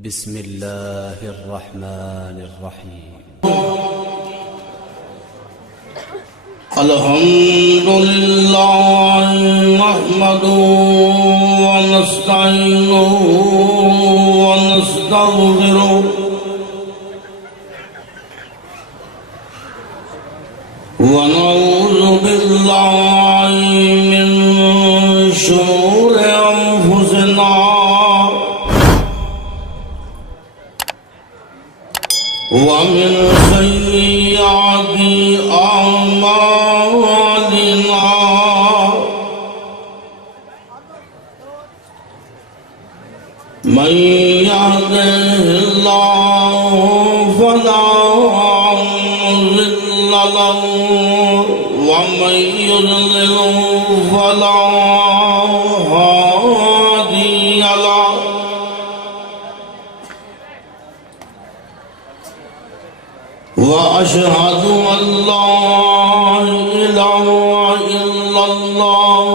بسم الله الرحمن الرحيم. الحمد لله نحمده ونستعينه ونستغفره ونعوذ بالله من شرور أنفسنا ومن سيئات أعمالنا من يهده الله فلا مضل له ومن يضلل فلا هادي له وأشهد أن لا إله إلا الله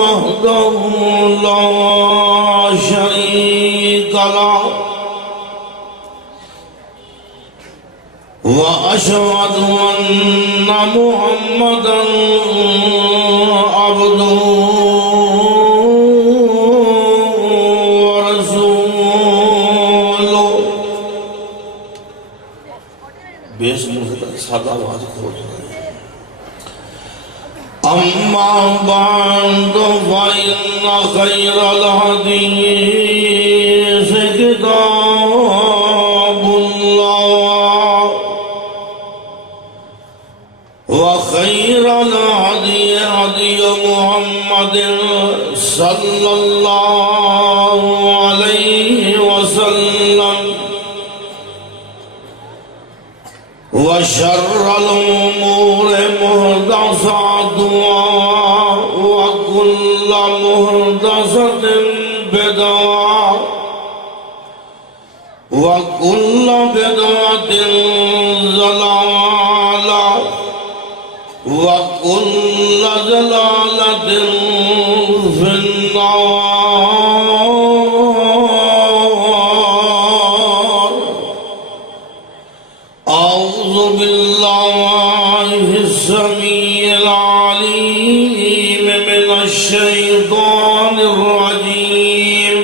وحده لا شريك له وأشهد أن محمدا عبده ورسوله سادہ آواز کھول رہے ہیں اما بعد فإن خير الحديث كتاب الله وخير الهدي هدي محمد صلى الله عليه وسلم وشر الأمور محدثاتها وكل محدثة بدعة وكل بدعة ضلالة وكل ضلالة في النار. أعوذ بالله السميع العليم من الشيطان الرجيم.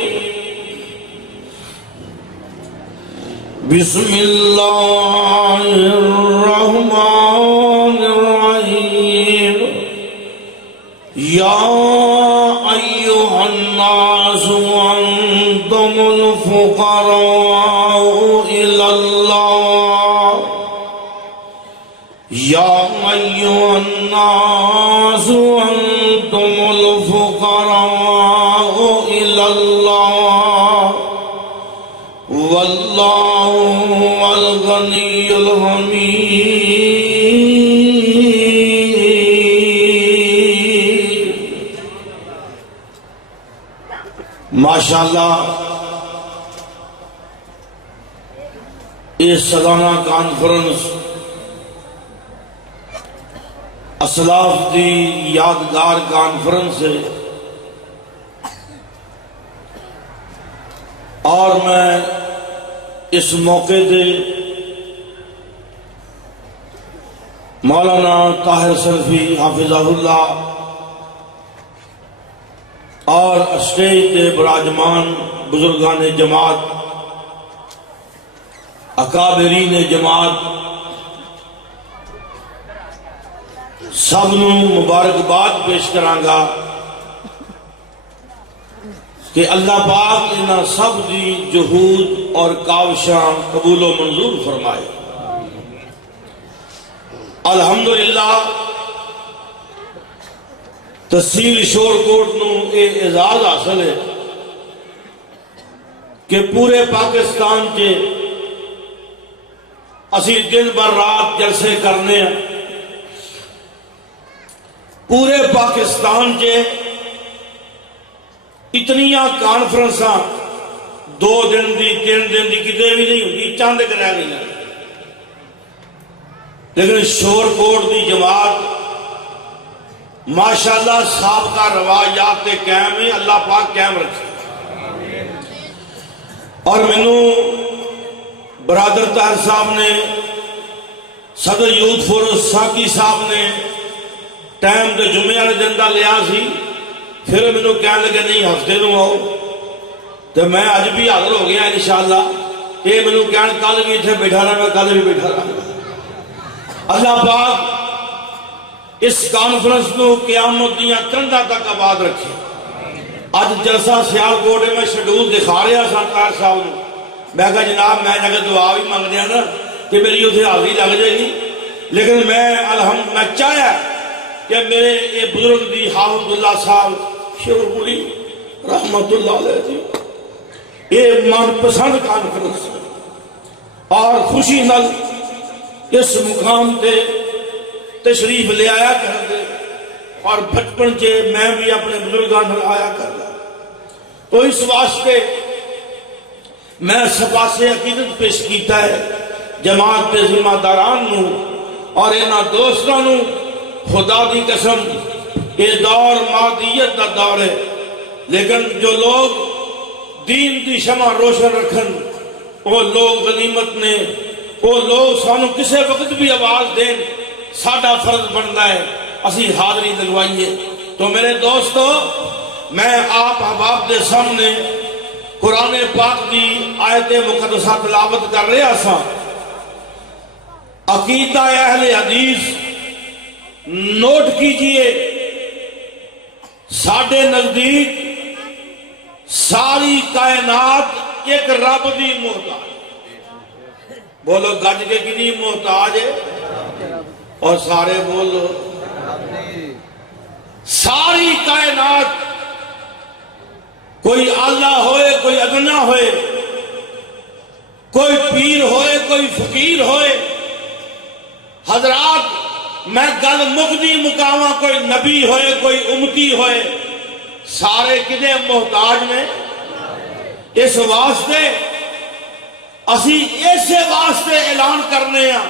بسم الله الرحمن الرحيم. يا أيها الناس أنتم الفقراء إلى الله. يا أيها الناس أنتم الفقراء إلى الله والله هو الغني الحميد. ماشاءاللہ یہ سالانہ کانفرنس اسلاف دی یادگار کانفرنس ہے اور میں اس موقع دے مولانا طاہر سلفی حافظہ اللہ اور اسٹیج تے براجمان بزرگان جماعت اکابرین جماعت سب نو مبارکباد پیش کرانگا کہ اللہ پاک انہاں سب دی جہود اور کاوشاں قبول و منظور فرمائے. الحمدللہ تحصیل شور کوٹ نو اے اعزاز حاصل ہے کہ پورے پاکستان کے اسی دن بر رات جلسے کرنے ہیں. پورے پاکستان کے اتنیاں کانفرنساں 2 دن دی 3 دن دی کتے بھی نہیں ہوگی چاند کر رہ گئی ہیں لیکن شور کوٹ دی جماعت ماشاءاللہ سابقہ روایات قائم ہے، اللہ پاک قائم رکھے۔ اور مینو برادر طاہر صاحب نے، صدر یوتھ فورس ساکی صاحب نے ٹائم دے جمعے والے دن دا لیا سی، پھر مینو کہنے لگے نہیں ہفتے نو آؤ، تو میں اج بھی حاضر ہو گیا انشاءاللہ۔ یہ مینو کہن کل بھی اتنے بیٹھا رہا، میں کل بھی بیٹھا رہا۔ اللہ پاک اس کانفرنس کو قیامت دیاں کنڈاں تک آباد رکھے۔ اج جلسہ سیالکوٹ میں شیڈول دکھا رہا سا طاہر صاحب نے، میں کہا جناب میں جا کے دعا بھی منگ دیا نا کہ میری اسے حاضری لگ جائے گی، لیکن میں میں چاہیا کہ میرے یہ بزرگ دی حافظ اللہ صاحب شور پوری رحمت اللہ علیہ جی یہ من پسند کانفرنس اور خوشی نال اس مقام تے تشریف لے آیا کر دے، اور بچپن سے میں بھی اپنے بزرگان نال آیا کر دے۔ تو اس واسطے میں سبا سے عقیدت پیش کیتا ہے جماعت کے ذمہ داران نو اور انہاں دوستاں نو، خدا دی قسم یہ دور مادیت دا دور ہے، لیکن جو لوگ دین دی شمع روشن رکھن وہ لوگ غنیمت نے، وہ لوگ سانو کسے وقت بھی آواز دیں، ساڈا فرض بنتا ہے اسی حاضری لگوائیے۔ تو میرے دوستو میں آپ احباب دے سامنے قرآن پاک دی آیت مقدسہ تلاوت کر رہا سا۔ عقیدہ اہل حدیث نوٹ کیجئے، ساڈے نزدیک ساری کائنات ایک رب دی محتاج، بولو گج کے کتنی محتاج ہے، اور سارے بولو ساری کائنات، کوئی اعلیٰ ہوئے کوئی ادنا ہوئے، کوئی پیر ہوئے کوئی فقیر ہوئے، حضرات میں گل مقدی مقامہ، کوئی نبی ہوئے کوئی امتی ہوئے، سارے کدے محتاج میں۔ اس واسطے اسی ایسے واسطے اعلان کرنے ہیں،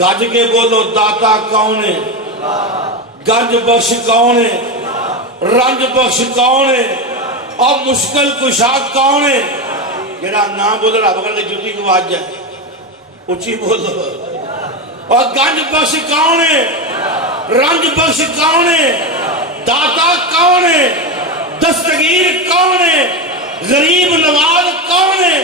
گج کے بولو داتا کون ہے، گنج بخش کون ہے، رنج بخش کون ہے، اور مشکل کشا کون ہے۔ جڑا نام بولو رب کر جوتی کو آج جائے اچھی بولو۔ اور گنج بخش کون ہے، رنج بخش کون ہے، داتا کون ہے، دستگیر کون ہے، غریب نواز کون ہے۔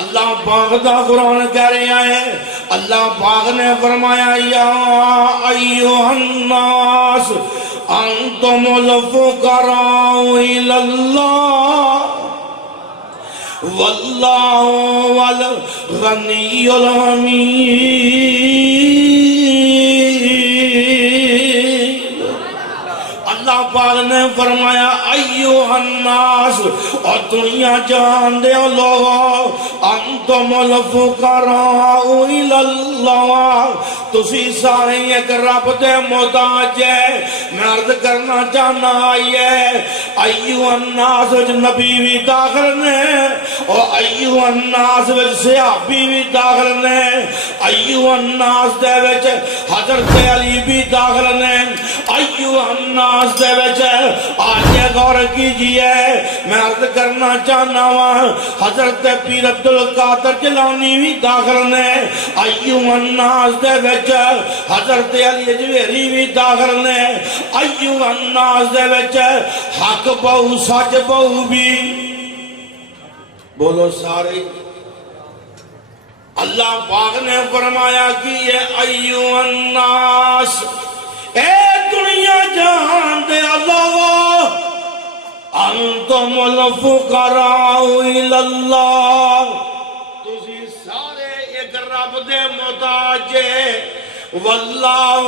اللہ پاک دا قرآن کہہ رہے ہیں، اللہ پاک نے فرمایا یا ایوہ الناس انتم الفقراء الی اللہ واللہ الغنی الحمید۔ اللہ پاک نے فرمایا ایوہ الناس، اور دنیا جان دے لوگو، انتم الفقراء الی اللہ، تسی سارے ایک رب دے محتاج ہے۔ میں عرض کرنا چاہنا آئیے ایوہ الناس وچ نبی بھی داخل نے، اور ایوہ الناس وچ صحابی بھی داخل نے، ایوہ الناس دے وچ حضرت علی بھی داخل نے، ایوہ الناس دے وچ آجے غور کیجئے۔ میں عرض کرنا چاہنا ہوں حضرت پیر عبدالقادر جیلانی بھی داخل نے، ایوہ الناس دے وچ حضرت علی اجویری بھی داخل نے، ایوہ الناس دے وچ حق بہو سچ بہو بھی، بولو سارے۔ اللہ پاک نے فرمایا کہ یہ ایوہ الناس، اے دنیا جہان دے اللہ، انتم الفقراء الی اللہ، تسی سارے ایک رب دے محتاج ہے، واللہ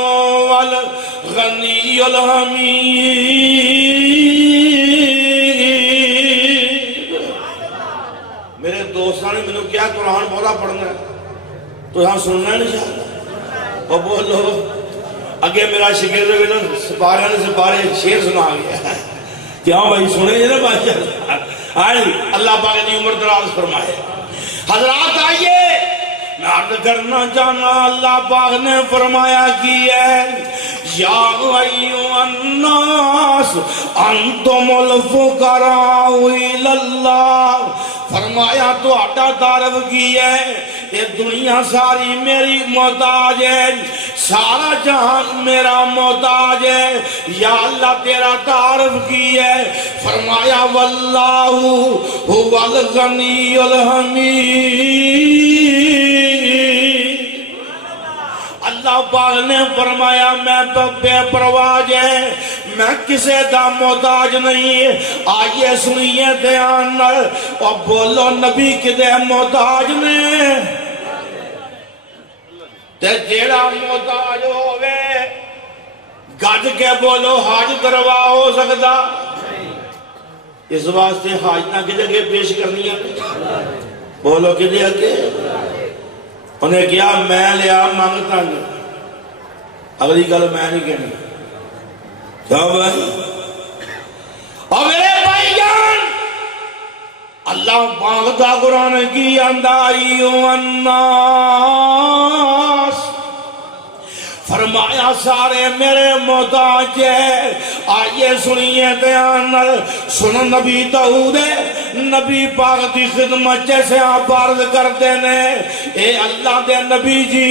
الغنی الحمید۔ میرے دوستان نے میں نے کیا قرآن بولا پڑھنا ہے تو یہاں سننا نہیں چاہتا، اور بولو اگے میرا شکر سپارے نے سپارے شیر سنا گیا کہ ہاں بھائی سنے جی نا بادشاہ، اللہ پاک نے عمر دراز فرمائے۔ حضرات آئیے میں عرض کرنا چاہنا، اللہ پاک نے فرمایا کی ہے یا ایھا الناس انتم الفقراء الی اللہ، فرمایا تو آٹا تعارف کی ہے یہ دنیا ساری میری محتاج ہے، سارا جہان میرا محتاج ہے، یا اللہ تیرا تعارف کی ہے، فرمایا واللہ هو الغنی الحمید، اللہ پاک نے فرمایا میں تو بے پرواہ ہے، میں کسے دا محتاج نہیں۔ آئیے سنیے دھیان اور بولو نبی کدے محتاج نے، تے جیڑا محتاج ہوئے گج کے بولو حاج کروا ہو سکتا، اس واسطے حاجتاں کی جگہ پیش کرنی ہے، بولو کدے اگے انہیں کیا میں لیا مانگتا نہیں، اگلی گل میں نہیں کہنی، کیا بھائی؟ اور میرے بھائی جان اللہ مانگتا قرآن کی اندائی الناس، فرمایا سارے میرے محتاج ہے۔ آئیے سنیے دھیان، سن نبی داؤد نبی پاک دی خدمت جیسے آپ عرض کرتے ہیں، اے اللہ دے نبی جی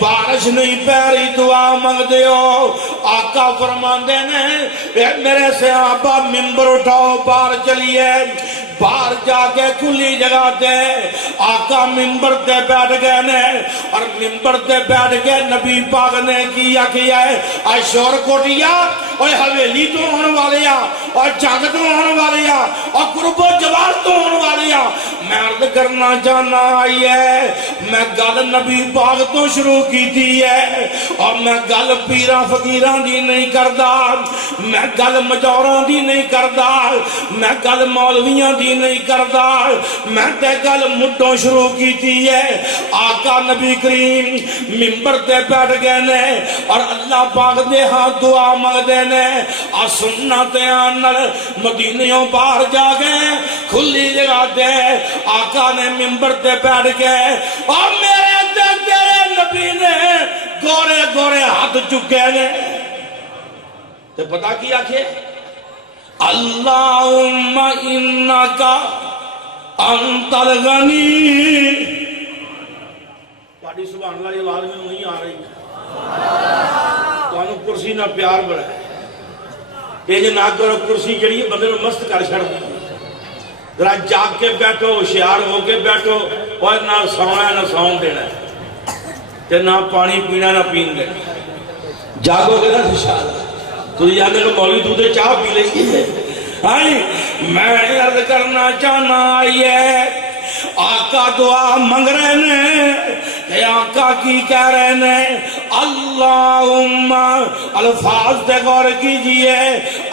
بارش نہیں پیری دعا مانگ دے ہو، آقا فرماندے نے اے میرے صحابہ ممبر اٹھاؤ باہر چلیے، باہر جا کے کھلی جگہ دے آقا ممبر تے بیٹھ گئے نے، اور ممبر تے بیٹھ کے نبی پاک نے کیا ہے اے شور کوٹیا اور حویلی تو ہونے والیا اور جنگ تو ہونے والیا اور قرب و جوار تو ہونے والیا، میں عرض کرنا چاہنا آئی ہے میں گل نبی پاک تو شروع کی تھی ہے، اور میں گل پیران فقیران دی نہیں کردا، میں گل مجوراں دی نہیں کردا، میں گل مولویاں دی نہیں کردا، میں تے گل مڈوں شروع کی تھی ہے۔ آقا نبی کریم ممبر تے بیٹھ گئے نے اور اللہ پاک دے ہاں دعا مانگ دے نے، آ سننا تے آنر مدینیوں باہر جا گئے کھلی جگہ دے آقا نے ممبر تے بیٹھ گئے، اور میرے تے تیرے نبی نے گورے گورے ہاتھ چکے نے، تے پتا کی آکھے اللہم انکا انت الغنی، پاڑی سبحان اللہ یہ آواز میں نہیں آ رہی، تو انہوں کرسی نہ پیار بڑھا ہے، یہ جو نہ کرو کرسی جڑی ہے بندے میں مست کر چھڑ دی، ذرا جاگ کے بیٹھو ہوشیار ہو کے بیٹھو، اور نہ سونا ہے نہ سون دینا ہے، تے نہ پانی پینا نہ پین دینا، جاگو گے نا انشاءاللہ تو یہ آنے کو مولوی دودھے چاہ پی لیں گے۔ میں عرض کرنا چاہنا آئیے آقا دعا منگ رہے نے کہ آقا کی کہہ رہے نے، اللہم الفاظ تے غور کیجئے،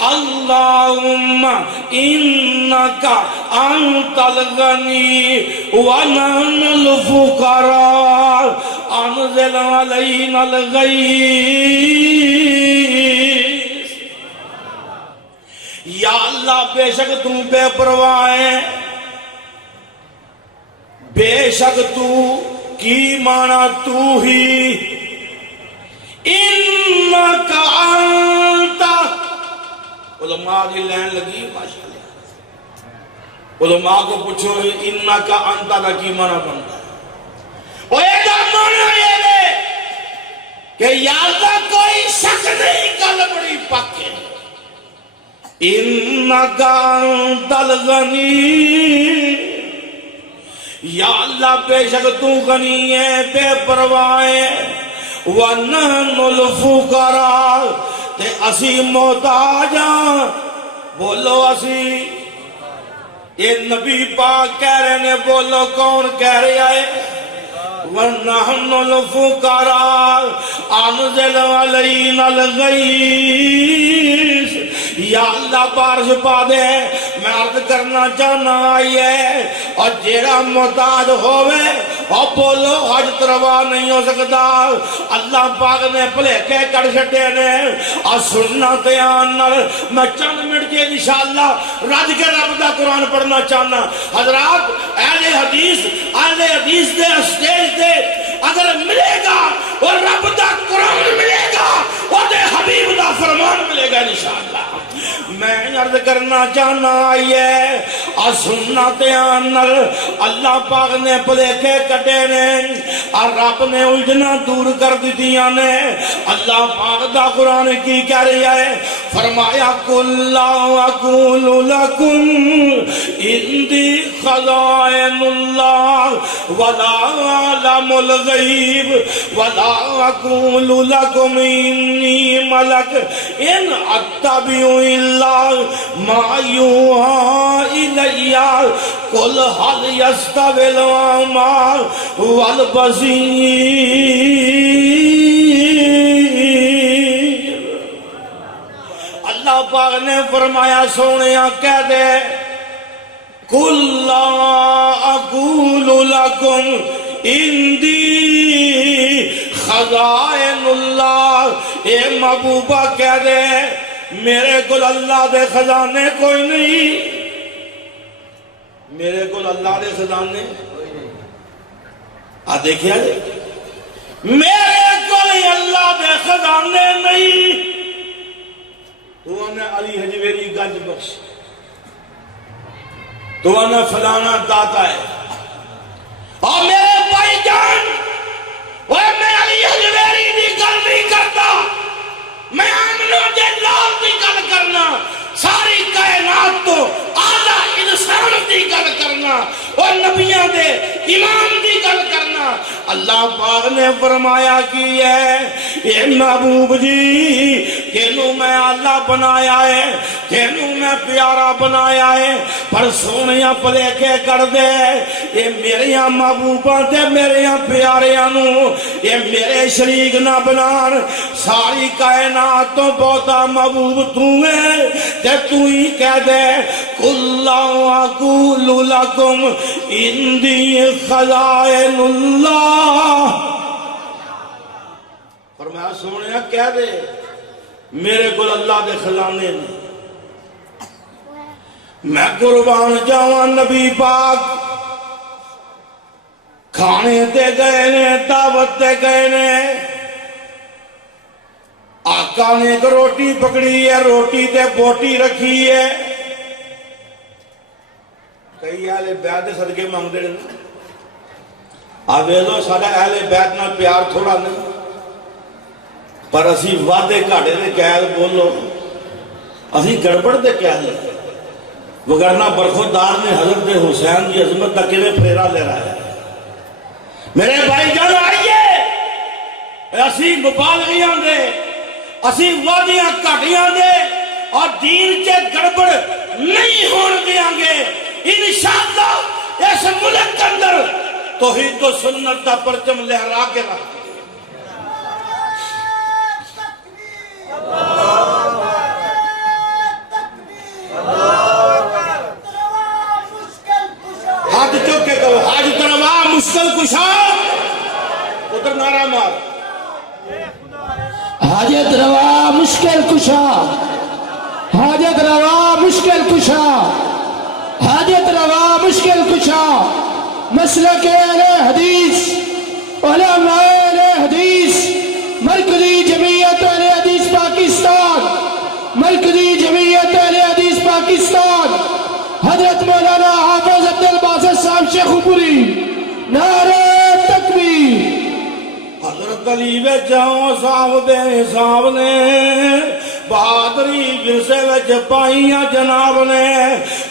اللہم انکا انت الغنی ونحن الفقراء انزل علینا الغیث، یا اللہ بے شک تو بے پرواہ ہے، بے شک تو کی مانا تو ہی، انکا انتا، علماء دی لین لگی ماشاءاللہ، علماء کو پوچھو انکا انتا کا کی مانا بنتا ہے، وہ ایک مانا یہ ہے کہ یا اللہ کوئی شک نہیں کل بڑی پکے، انکا انت الغنی، یا اللہ بے شک تو غنی ہے بے پرواہ ہے، وَنَحْنُ الْفُقَرَاءُ تے اسی محتاج ہاں، بولو اسی، یہ نبی پاک کہہ رہے نے، بولو کون کہہ رہے ہے، وَنَحْنُ الْفُقَرَاءُ أَنزِلْ عَلَيْنَا الْغَيْثَ، یا اللہ بارش پا دے، میں عرض کرنا چاہنا آئی ہے، اور جیڑا محتاج ہوئے اور بولو حج روا نہیں ہو سکتا، اللہ پاک نے پھلیکے کر چھٹے نے، اور سننا تیان میں چند منٹ کے انشاءاللہ رج کے رب دا قرآن پڑھنا چاہنا۔ حضرات اہل حدیث دے اسٹیج دے اگر ملے گا اور رب دا قرآن ملے گا، وہ دے حبیب دا فرمان ملے گا انشاءاللہ۔ میں عرض کرنا چاہنا آئیے اور سننا تیانر اللہ پاک نے پلیکے کٹے نے اور رب نے الجھنا دور کر دیتیاں نے۔ اللہ پاک دا قرآن کی کہہ رہی ہے، فرمایا قُلْ لَا أَقُولُ لَكُمْ عِنْدِي خَزَائِنُ اللَّهِ وَلَا أَعْلَمُ الْغَيْبَ وَلَا أَقُولُ لَكُمْ إِنِّي مَلَكٌ إِنْ أَتَّبِعُ إِلَّا مَا يُوحَىٰ إِلَيَّ قُلْ هَلْ يَسْتَوِي الْأَعْمَىٰ وَالْبَصِيرُ۔ اللہ پاک نے فرمایا سونیا کہہ دے قُلْ لَا أَقُولُ لَكُمْ عِنْدِي خَزَائِنُ اللَّهِ، اے محبوبہ کہہ دے میرے کول اللہ دے خزانے کوئی نہیں، میرے کول اللہ دے خزانے دیکھیا جائے، میرے کول اللہ دے خزانے نہیں۔ تو انہیں علی حجویری گنج بخش، تو انہیں فلانا داتا ہے، اور میرے بھائی جان وہ میں علی حجویری دی گل نہیں کرتا، میں آمنہ جلال دی گل کرنا، ساری کائنات تو اعلیٰ انسان دی گل کرنا، اور نبیوں دے امام دی گل کرنا۔ اللہ پاک نے فرمایا کی ہے اے محبوب جی کینوں میں اللہ بنایا ہے، کینوں میں پیارا بنایا ہے، پر سونیاں پلیکے کر دے یہ میریاں محبوباں تے میریاں پیاریاں نو یہ میرے شریک نہ بنان۔ ساری کائنات تو بہتا محبوب تو ہے تے تو ہی کہہ دے قُلْ لَا أَقُولُ لَكُمْ عِنْدِي خَزَائِنُ اللَّهِ۔ فرمایا سونیا کہہ دے میرے کول اللہ دے خزانے نے۔ میں قربان جاواں نبی پاک کھانے تے گئے نے، دعوت تے گئے نے، آقا نے ایک روٹی پکڑی ہے، روٹی تے بوٹی رکھی ہے، کئی اہل بیت دے صدقے مانگ دے رہے آپ ویلو ساڑھا اہل بیت نہ پیار تھوڑا نہیں، پر اسی وعدے گھاڑے دے قید بولو، اسی گڑبڑ دے قید لے وگرنہ برخودار نے حضرت حسین کی عظمت تک میں پھیرا لے رہا ہے۔ میرے بھائی جان آئیے اسی مبالغیاں دے، اسی وعدیاں گھاڑیاں دے اور دین کے گڑبڑ نہیں ہون دیاں گے انشاءاللہ۔ اس ملک کے اندر توحید و سنت کا پرچم لہرا کے رکھ۔ ہاتھ چوک کے کہو حاجت روا مشکل کشا، ادھر نعرہ مار، حاجت روا مشکل کشا، حاجت روا مشکل کشا، حاجت روا مشکل کشا، مسلک اہل حدیث، علماء اہل حدیث، مرکزی جمعیت اہل حدیث پاکستان، مرکزی جمعیت اہل حدیث پاکستان، حضرت مولانا حافظ عبد الباسط صاحب شیخ پوری، نعرہ تکبیر۔ حضرت علی وچوں صاحب بے حساب نے بہادری ورثے وچ پائیاں جناب نے،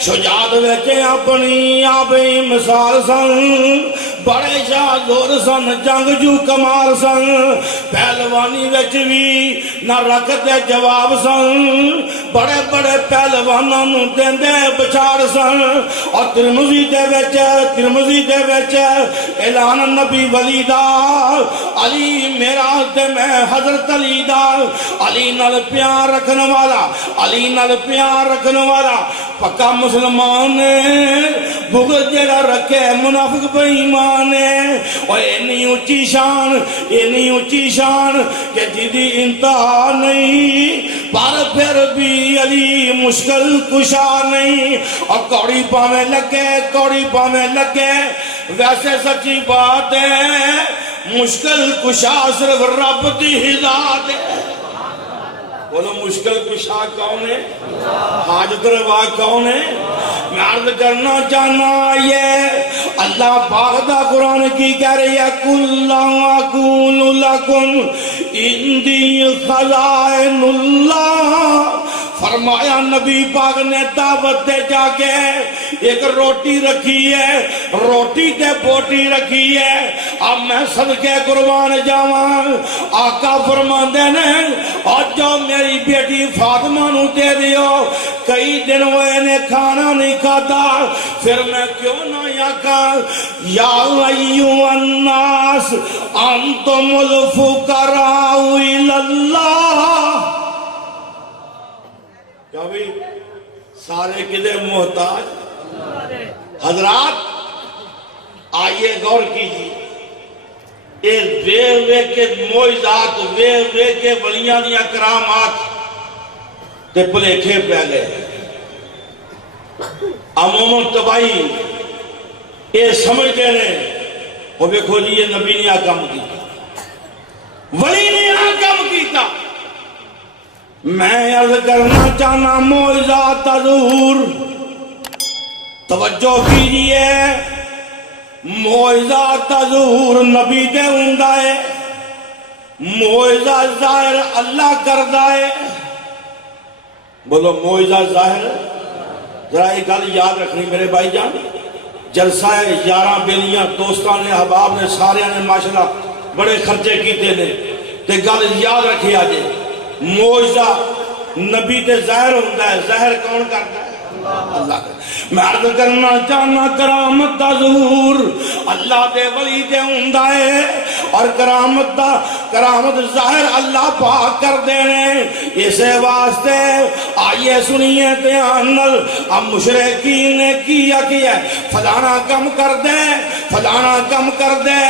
شجاعت وچ اپنی آپ ہی مثال سن، بڑے شاہ زور سن، جنگجو کمال سن، پہلوانی وچ بھی نہ رکھتے جواب سن، بڑے بڑے پہلواناں نوں دیندے بچار سن۔ اور ترمذی دے وچ اعلان نبی ولی دا علی میرا تے میں حضرت علی دا، علی نال پیار رکھن والا، علی نال پیار رکھن والا پکا مسلمان نے، بغض جڑا رکھے منافق بے ایمان ہے۔ اور اتنی اونچی شان کہ جدی انتہا نہیں، پر پھر بھی علی مشکل کشا نہیں۔ اور کوڑی پاویں لگے ویسے سچی بات ہے، مشکل کشا صرف رب دی ذات ہے۔ بولو مشکل کشا کون ہے؟ حاجت روا کون ہے؟ میں عرض کرنا چاہنا یہ اللہ پاک دا قرآن کی کہہ رہی ہے قُلْ لَا أَقُولُ لَكُمْ عِنْدِي خَزَائِنُ اللَّهِ فرمایا نبی پاک نے دعوت دے جا کے ایک روٹی رکھی ہے، روٹی تے بوٹی رکھی ہے، اب میں صدقے قربان جاواں آقا فرماندے نے اور جو میری بیٹی فاطمہ نو دے دیو، کئی دن ہوئے نے کھانا نہیں کھاتا، پھر میں کیوں نہ آقا یا ایھا الناس انتم الفقراء الی اللہ، کیا بھی سارے کدے محتاج؟ حضرات آئیے غور کیجیے، ایک وے کے معجزات، وے کے ولیاں دیا کرامات تے پلیکھے پہ گئے، عموماً تباہی یہ سمجھ گئے نے وہ دیکھو جی یہ نبی نے کام کیتا، ولی نے کام کیتا۔ میں عرض کرنا چاہنا معجزات ظہور، توجہ کیجئے، معجزات ظہور نبی دے ہوندا ہے، معجزہ ظاہر اللہ کردا ہے۔ بولو معجزہ ظاہر، ذرا ایک گل یاد رکھنی میرے بھائی جان، جلسہ ہے 11 بیلیاں دوستان نے احباب نے سارے نے ماشاءاللہ بڑے خرچے کیتے نے، تے گل یاد رکھی آجے معجزہ نبی تے ظاہر ہوتا ہے، ظاہر کون کرتا ہے؟ اللہ کا۔ میں عرض کرنا چاہنا کرامت دا ظہور اللہ دے ولی دے ہوندا ہے، اور کرامت ظاہر اللہ پاک کر دینے، اسے واسطے آئیے سنیے دھیان نال، اب مشرکین نے کیا فلانا کم کر دے، فلانا کم کر دے،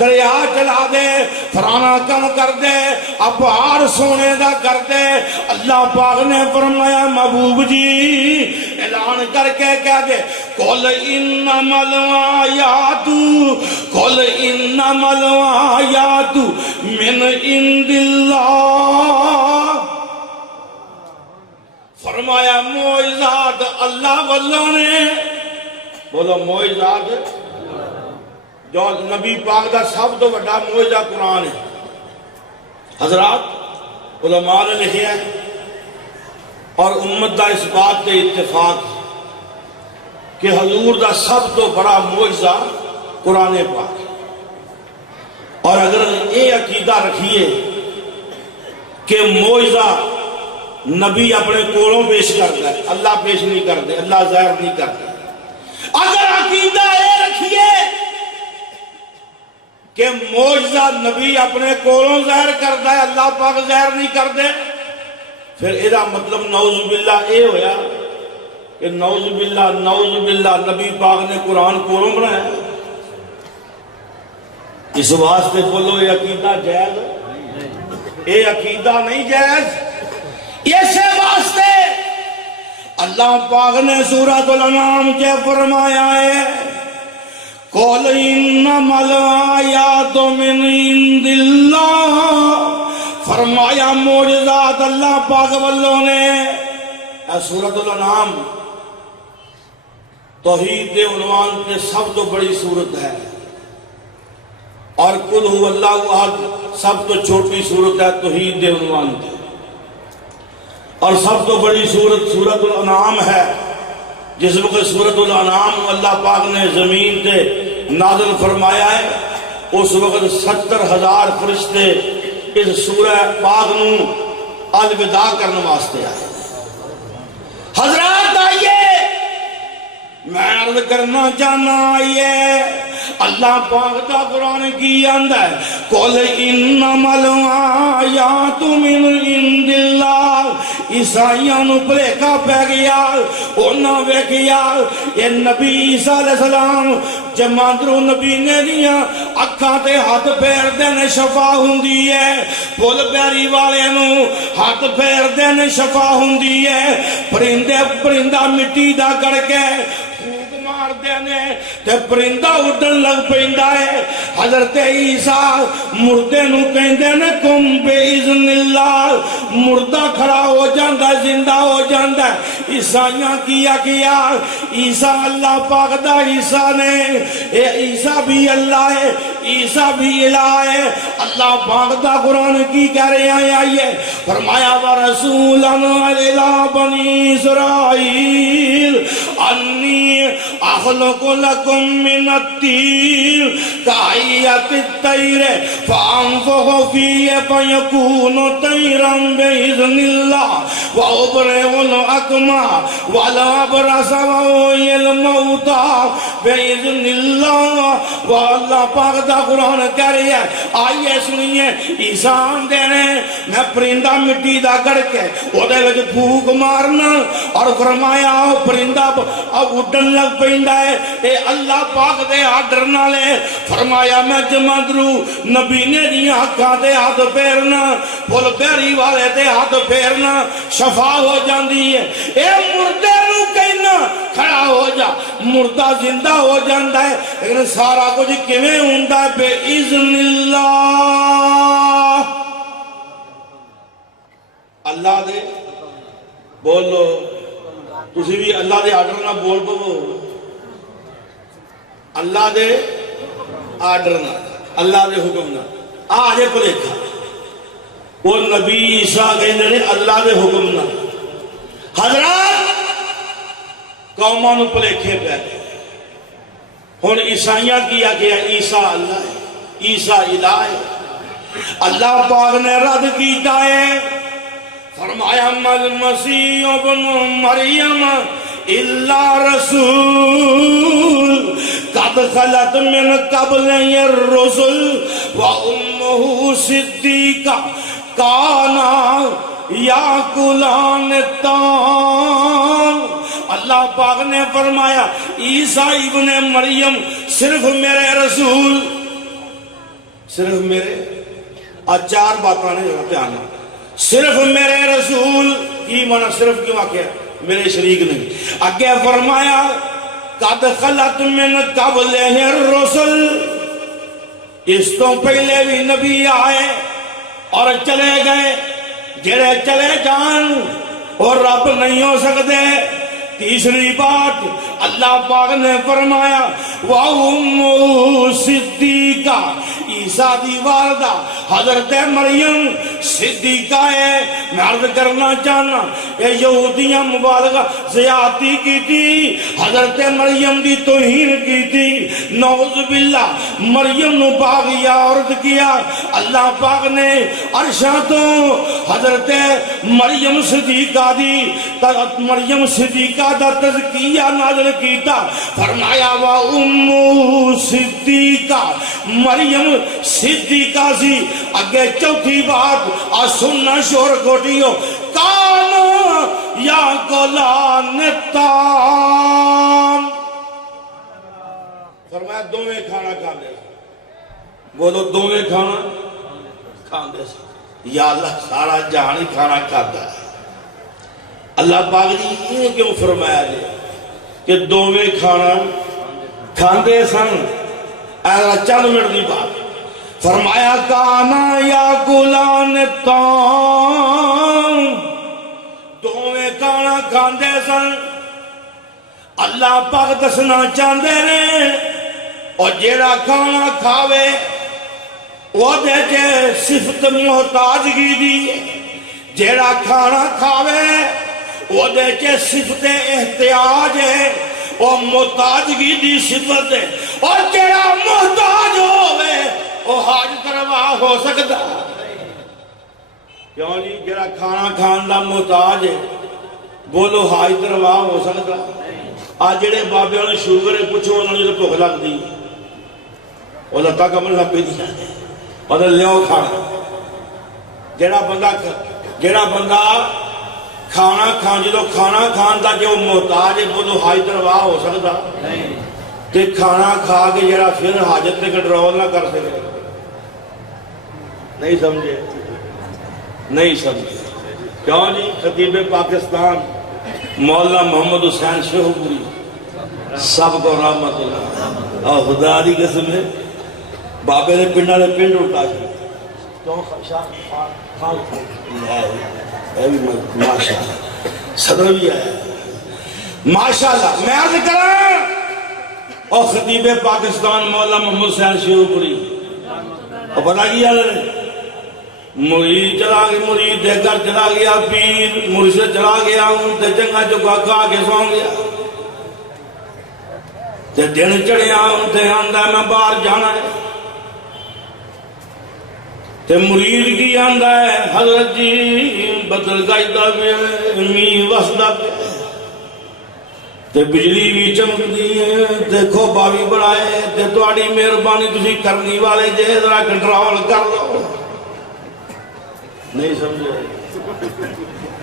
دریا چلا دے، فلانا کم کر دے، اب پہاڑ سونے دا کر دے۔ اللہ پاک نے فرمایا محبوب جی اعلان کر کے کہہ دے قُلْ إِنَّمَا الْآيَاتُ قُلْ إِنَّمَا الْآيَاتُ مِنْ عِنْدِ اللَّهِ، فرمایا معجزات اللہ والوں نے، بولو معجزات، جو نبی پاک دا سب تو بڑا معجزہ قرآن ہے۔ حضرات علماء نے لکھیا ہے اور امت دا اس بات کے اتفاق کہ حضور دا سب تو بڑا معجزہ قرآن پاک، اور اگر یہ عقیدہ رکھیے کہ معجزہ نبی اپنے کولوں پیش کرتا ہے، اللہ پیش نہیں کرتے، اللہ ظاہر نہیں کرتے، اگر عقیدہ یہ رکھیے کہ معجزہ نبی اپنے کولوں ظاہر کرتا ہے، اللہ پاک ظاہر نہیں کرتے، پھر یہ مطلب نعوذ باللہ اے ہویا کہ نعوذ باللہ نبی پاک نے قرآن کولوں بنایا۔ اس واسطے بولو یہ عقیدہ جائز، یہ عقیدہ نہیں جائز۔ اسے واسطے اللہ پاک نے سورۃ الانعام کے فرمایا ہے قُلْ إِنَّمَا الْآيَاتُ مِنْ عِنْدِ اللَّهِ، فرمایا معجزات اللہ پاک والوں نے۔ سورۃ الانعام توحید دے عنوان تے سب تو بڑی سورت ہے، اور قُلْ هُوَ اللَّهُ احد سب تو چھوٹی سورت ہے توحید دے عنوان تے، اور سب تو بڑی سورت سورۃ الانعام ہے، جس وقت سورۃ الانعام اللہ پاک نے زمین تے نازل فرمایا ہے، اس وقت 70,000 فرشتے اس سورہ پاک نو الوداع کرنے واسطے آئے۔ حضرات آئیے، میں عرض کرنا چاہنا آئیے، اللہ پاک دا قرآن کی آندہ ہے قُلْ إِنَّمَا الْآيَاتُ مِنْ عِنْدِ اللَّهِ۔ عیسائیاں نو بھلیکا پہ گیا، انہاں ویکھیا یہ نبی عیسیٰ علیہ السلام جماندرو نبی نے دیاں اکھاں تے ہاتھ پھیر دینے شفا ہوندی ہے، پھول پیاری والے نو ہاتھ پھیر دینے شفا ہوندی ہے، پرندہ مٹی دا کر کے دے نے تے پرندہ اڈن لگ پیندا ہے حضرت عیسیٰ مردے نو کہندے نے کم بے اذن اللہ مردہ کھڑا ہو جاندا زندہ ہو جاندا عیسائیاں کیا عیسیٰ اللہ پاک دا عیسیٰ نے اے عیسیٰ بھی اللہ ہے عیسیٰ بھی الہ ہے اللہ پاک دا قرآن کی کہہ رہے ہیں آئیے فرمایا ورسولا الی بنی اسرائیل انی اخلق لکم من الطین کہیت الطیر فانفخ فیہ فیکون طیرا بإذن اللہ وابرئ الاکمہ والابرص واحیی الموتى بإذن اللہ واللہ پاک دا قرآن کہہ رہی ہے آئیے سنیے عیسیٰ دینے میں پرندہ مٹی دا کر کے وہ دے وچ پھوک مارنا اور فرمایا پرندہ اب اڈن لگ پیندا ہے اے اللہ پاک دے آرڈر نالے فرمایا میں جمع درو نبی نے دیاں اکھاں تے ہاتھ پھیرنا پھل پیری والے تے ہاتھ پھیرنا شفا ہو جاندی ہے اے مردے نو کہنا کھڑا ہو جا مردہ زندہ ہو جاندا ہے لیکن سارا کچھ کیویں ہوندا ہے بے اذن اللہ اللہ دے بولو تسی بھی اللہ دے آرڈر نہ بول دو اللہ دے آرڈر نہ اللہ دے حکم نہ آجے کو دیکھا وہ نبی عیسیٰ کہنے نے اللہ دے حکم نہ حضرات قوماں نو پلیکھے پہ ہن عیسائیاں کیا گیا عیسیٰ اللہ ہے عیسیٰ الہ ہے اللہ پاک نے رد کیتا ہے فرمایا مل مسیح ابن مریم الا رسول قد خلت من قبل الرسل وامه صدیقہ کانا یاکلان الطعام اللہ پاک نے فرمایا عیسیٰ ابن مریم صرف میرے رسول صرف میرے چار باتاں نے دھیان صرف میرے رسول کی مانا صرف کیوں آکھیا میرے شریک نہیں آگے فرمایا قد خلت من قبل الرسل اس تو پہلے بھی نبی آئے اور چلے گئے جڑے چلے جان اور رب نہیں ہو سکتے تیسری بات اللہ پاک نے فرمایا وَأُمُّهُ صِدِّيقَةٌ عیسیٰ دی والدہ حضرت مریم صدیقہ ہے میں عرض کرنا چاہنا یہ یہودیاں مبالغہ زیادتی کی تھی حضرت مریم دی توہین کی تھی نعوذ باللہ مریم نو باغیہ عورت کیا اللہ پاک نے عرشاں تو حضرت مریم صدیقہ دی مریم صدیقہ دا تزکیہ نازل کیتا فرمایا وَأُمُّهُ صِدِّيقَةٌ مریم صدیقہ سی اگے چوتھی بات سننا شور کوٹیو کانا یا کلان الطعام فرمایا دوویں کھانا کھاندے بولو دوویں کھانا کھاندے یا اللہ سارا جہانی کھانا کھاتا ہے اللہ پاک جی یہ کیوں فرمایا جی کہ دوویں کھانا کھاندے سن ایسا چند منٹ دی بات فرمایا کانا یا کلان الطعام دوویں کھانا کھاندے سن اللہ پاک دسنا چاہندے نے اور جیڑا کھانا کھاوے وہ دے جے صفت محتاجگی دی جیڑا کھانا کھاوے وہ دے جے صفت احتیاج ہے اور محتاجگی دی صفت ہے اور جیڑا محتاج ہوئے وہ حاجت روا ہو سکتا کیوں جی جیڑا کھانا کھان دا محتاج ہے بولو حاجت روا ہو سکتا آج جڑے بابے نے شوگر پوچھو انہوں نے بھوک لگ دی وہ لتا کمر لگ پی دی اور لیو کھانا جیڑا بندہ کھانا کھان جدو کھانا کھان دا جو محتاج ہے بولو حاجت روا ہو سکتا تے کھانا کھا کے جڑا پھر حاجت تے کنٹرول نہ کر سکے نہیں سمجھے نہیں سمجھے کیوں جی خطیب پاکستان مولانا محمد حسین شیخوپوری سب کو رحمت اللہ اور خدا دی قسم ہے بابے نے پنڈ والے پنڈ اٹھا ماشاءاللہ صدر بھی آیا ماشاءاللہ میں عرض کرا اور خطیب پاکستان مولا محمد حسین شیو پوری اور بتا گیا مرید چلا گیا مرید دے گھر چلا گیا پیر مرشد چلا گیا ہوں تے چنگا چکا کھا کے سو گیا تے دن چڑھیا ہوں تے آندا میں باہر جانا ہے تے مرید کی آندا ہے حضرت جی بدل گائی پہ می وسدا پہ تے بجلی بھی چمک دی ہے دیکھو باوی بڑھائے تے تہاڈی مہربانی تسی کرنی والے جے ذرا کنٹرول کر لو نہیں سمجھے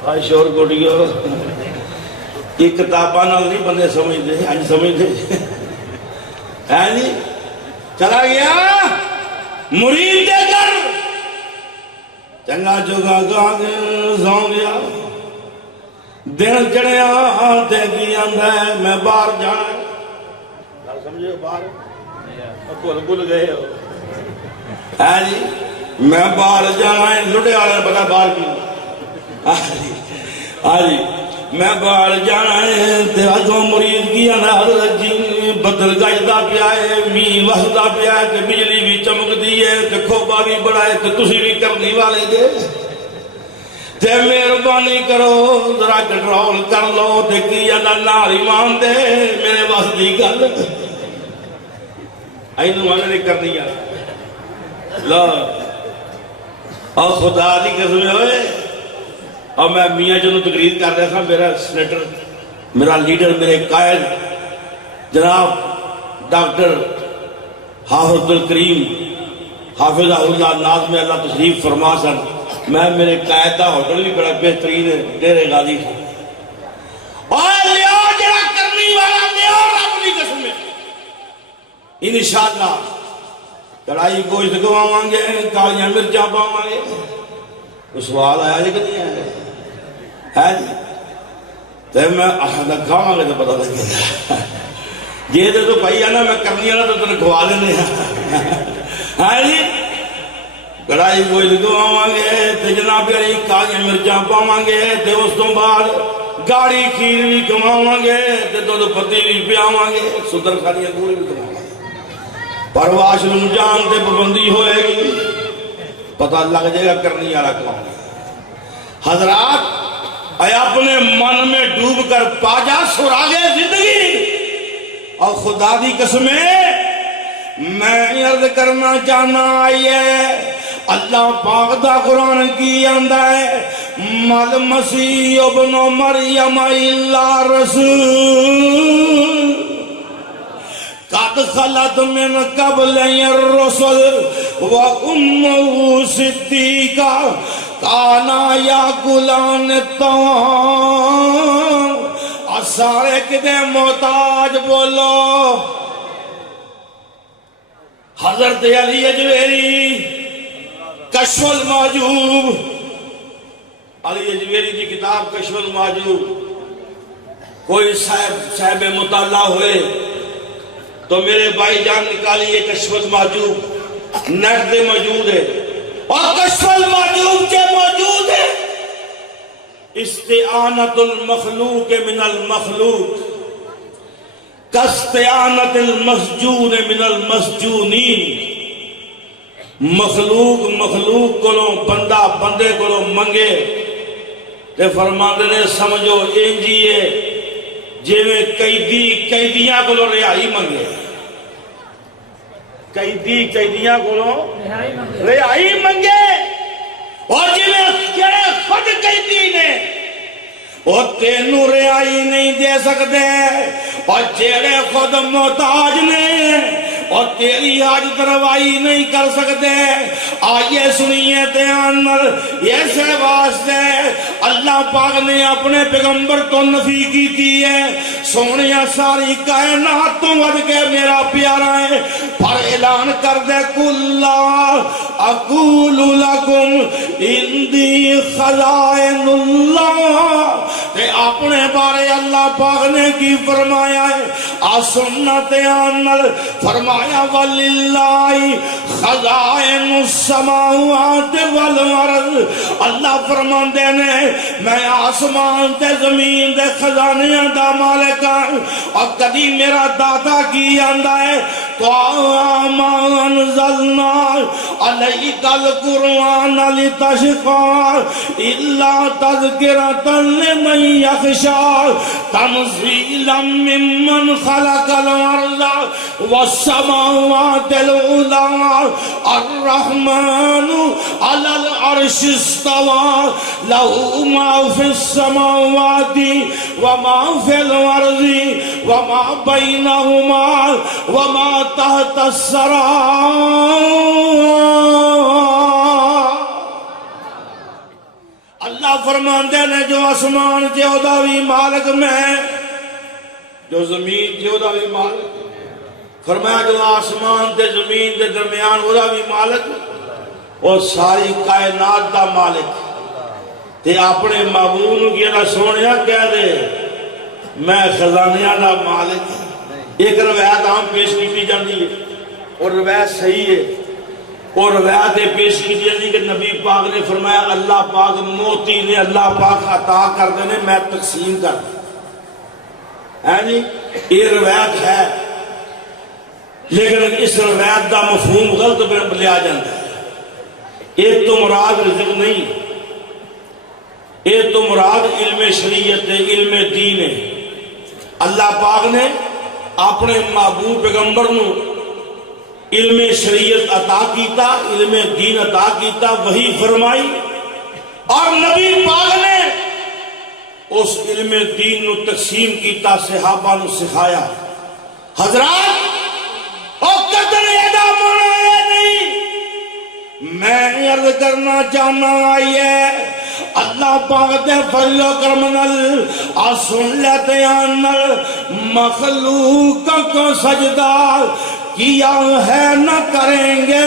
آج شور کوٹیو یہ کتاباں نال نہیں بندے سمجھتے آج سمجھتے ہے نہیں چلا گیا مرید دے کر چنگا چوگا گا کے سو گیا دن چڑھیا تے کی آندا ہے میں باہر جانا ہے سمجھے باہر بھول گئے ہو ہے جی میں باہر جانا ہے لٹے والے نے پتا باہر کی جی میں باہر جانا ہے تے اگوں مرید کی آندا حضرت جی بدل گجدا پیا ہے می وسدا پیا ہے تے بجلی بھی چمک دی ہے تے کھوبا بھی بڑا ہے تے تسی بھی کرنی والے جے تے مہربانی کرو ذرا کنٹرول کر لو تے کی آندا نال ایمان دے میرے وس دی گل اینو میں نے کرنی ہے لا اور خدا دی قسم ہوئے اور میں میاں جنوں تقریر کر رہا تھا میرا سینیٹر میرا لیڈر میرے قائد جناب ڈاکٹر حافظ الکریم حافظہ اللہ ناظم اللہ تشریف فرما سن میں میرے قائد دا ہوٹل بھی بڑا بہترین ہے ڈیرے غازی تھا اور لیا جڑا کرنی والا لیا رب دی قسم انشاءاللہ کڑائی گوشت گواواں گے کالیاں مرچاں پاواں گے کوئی سوال آیا جی کہ نہیں آیا ہے جی تے میں کھاواں گے تو پتہ لگے گا جی تو بھائی آنا میں کرنی والا تو تمہیں کھوا دینے ہے جی کڑائی گوشت گواواں گے تے جناب علی کالیاں مرچاں پاواں گے تے اس تو بعد گاڑی کھیر بھی کماواں گے تے دودھ پتی بھی پیاواں گے ستر کھالیاں گوڑی بھی کماواں گے پر واشروم جان تے پابندی ہوئے گی پتہ لگ جائے گا کرنی والا کون حضرات اے اپنے من میں ڈوب کر پا جا سراغ زندگی اور خدا دی قسمیں میں عرض کرنا چاہنا آئیے اللہ پاک دا قرآن کی آندا ہے مل مسیح ابن مریم الا رسول قد خلت من قبل الرسل وَأُمُّهُ صِدِّيقَةٌ كَانَا يَأْكُلَانِ الطَّعَامَ اور سارے کدے محتاج بولو حضرت علی اجویری کشف المحجوب علی اجویری کی کتاب کشف المحجوب کوئی صاحب مطالعہ ہوئے تو میرے بھائی جان نکالیے کشف المحجوب نیٹ دے موجود ہے اور کشف المحجوب کے موجود ہے استعانت المخلوق من المخلوق کاستعانت المسجون من المسجونین مخلوق کو بندہ بندے کو منگے تے فرماندے نے سمجھو انجیے جیویں قیدیاں کو رہائی منگے قیدیاں کو رہائی منگے اور جیویں خود قیدی نے وہ تینوں رہائی نہیں دے سکتے اور جیڑے خود محتاج نے اور تیری حاجت روائی نہیں کر سکتے آئیے سنیے تیانر یہ سے واسطے اللہ پاک نے اپنے پیغمبر تو نفی کی ہے سونیا ساری کائنات تو ود کے میرا پیارا ہے پر اعلان کر دے کلا اقول لکم اندی خزائن اللہ تے اپنے بارے اللہ پاک نے کی فرمایا ہے آسنت آنل فرمایا وَلِلَّهِ خَزَائِنُ السَّمَاوَاتِ وَالْأَرْضِ اللہ فرماندے نے میں آسمان تے زمین دے خزانیاں دا مالک ہوں اور کدی میرا دادا کی آندا ہے تو مَا أَنزَلْنَا عَلَيْكَ الْقُرْآنَ لِتَشْقَىٰ إِلَّا تَذْكِرَةً لِمَن يَخْشَىٰ تَنزِيلًا مِّمَّنْ خَلَقَ الْأَرْضَ وَالسَّمَاوَاتِ الْعُلَىٰ الرَّحْمَٰنُ عَلَى الْعَرْشِ اسْتَوَىٰ لَهُ مَا فِي السَّمَاوَاتِ وَمَا فِي الْأَرْضِ وَمَا بَيْنَهُمَا وَمَا تَحْتَ الثَّرَىٰ اللہ فرماندے نے جو آسمان چودہ بھی مالک میں جو زمین چودہ بھی مالک فرمایا جو آسمان تے زمین دے درمیان چودہ بھی مالک اور ساری کائنات دا مالک تے اپنے معبود کی اللہ سونیا کہہ دے میں خزانیاں دا مالک ایک روایت ہم پیش کی جاندی ہے اور روایت صحیح ہے اور روایت پیش کی جاندی کہ نبی پاک نے فرمایا اللہ پاک موتی نے اللہ پاک عطا کر دینے میں تقسیم کر ہے جی یہ روایت ہے لیکن اس روایت دا مفہوم غلط لیا جاتا ہے ایک تو مراد رزق نہیں ایک تو مراد علم شریعت ہے علم دین ہے اللہ پاک نے اپنے محبوب پیغمبر نو علم شریعت عطا کیتا علم دین عطا کیتا وہی فرمائی اور نبی پاک نے اس علم دین نو تقسیم کیتا صحابہ نو سکھایا حضرات او قدر ادا منایا نہیں میں عرض کرنا چاہنا آئیے اللہ پاک دے فضل و کرم نال آسن لیتے آنل مخلوق کو سجدہ کیا ہے نہ کریں گے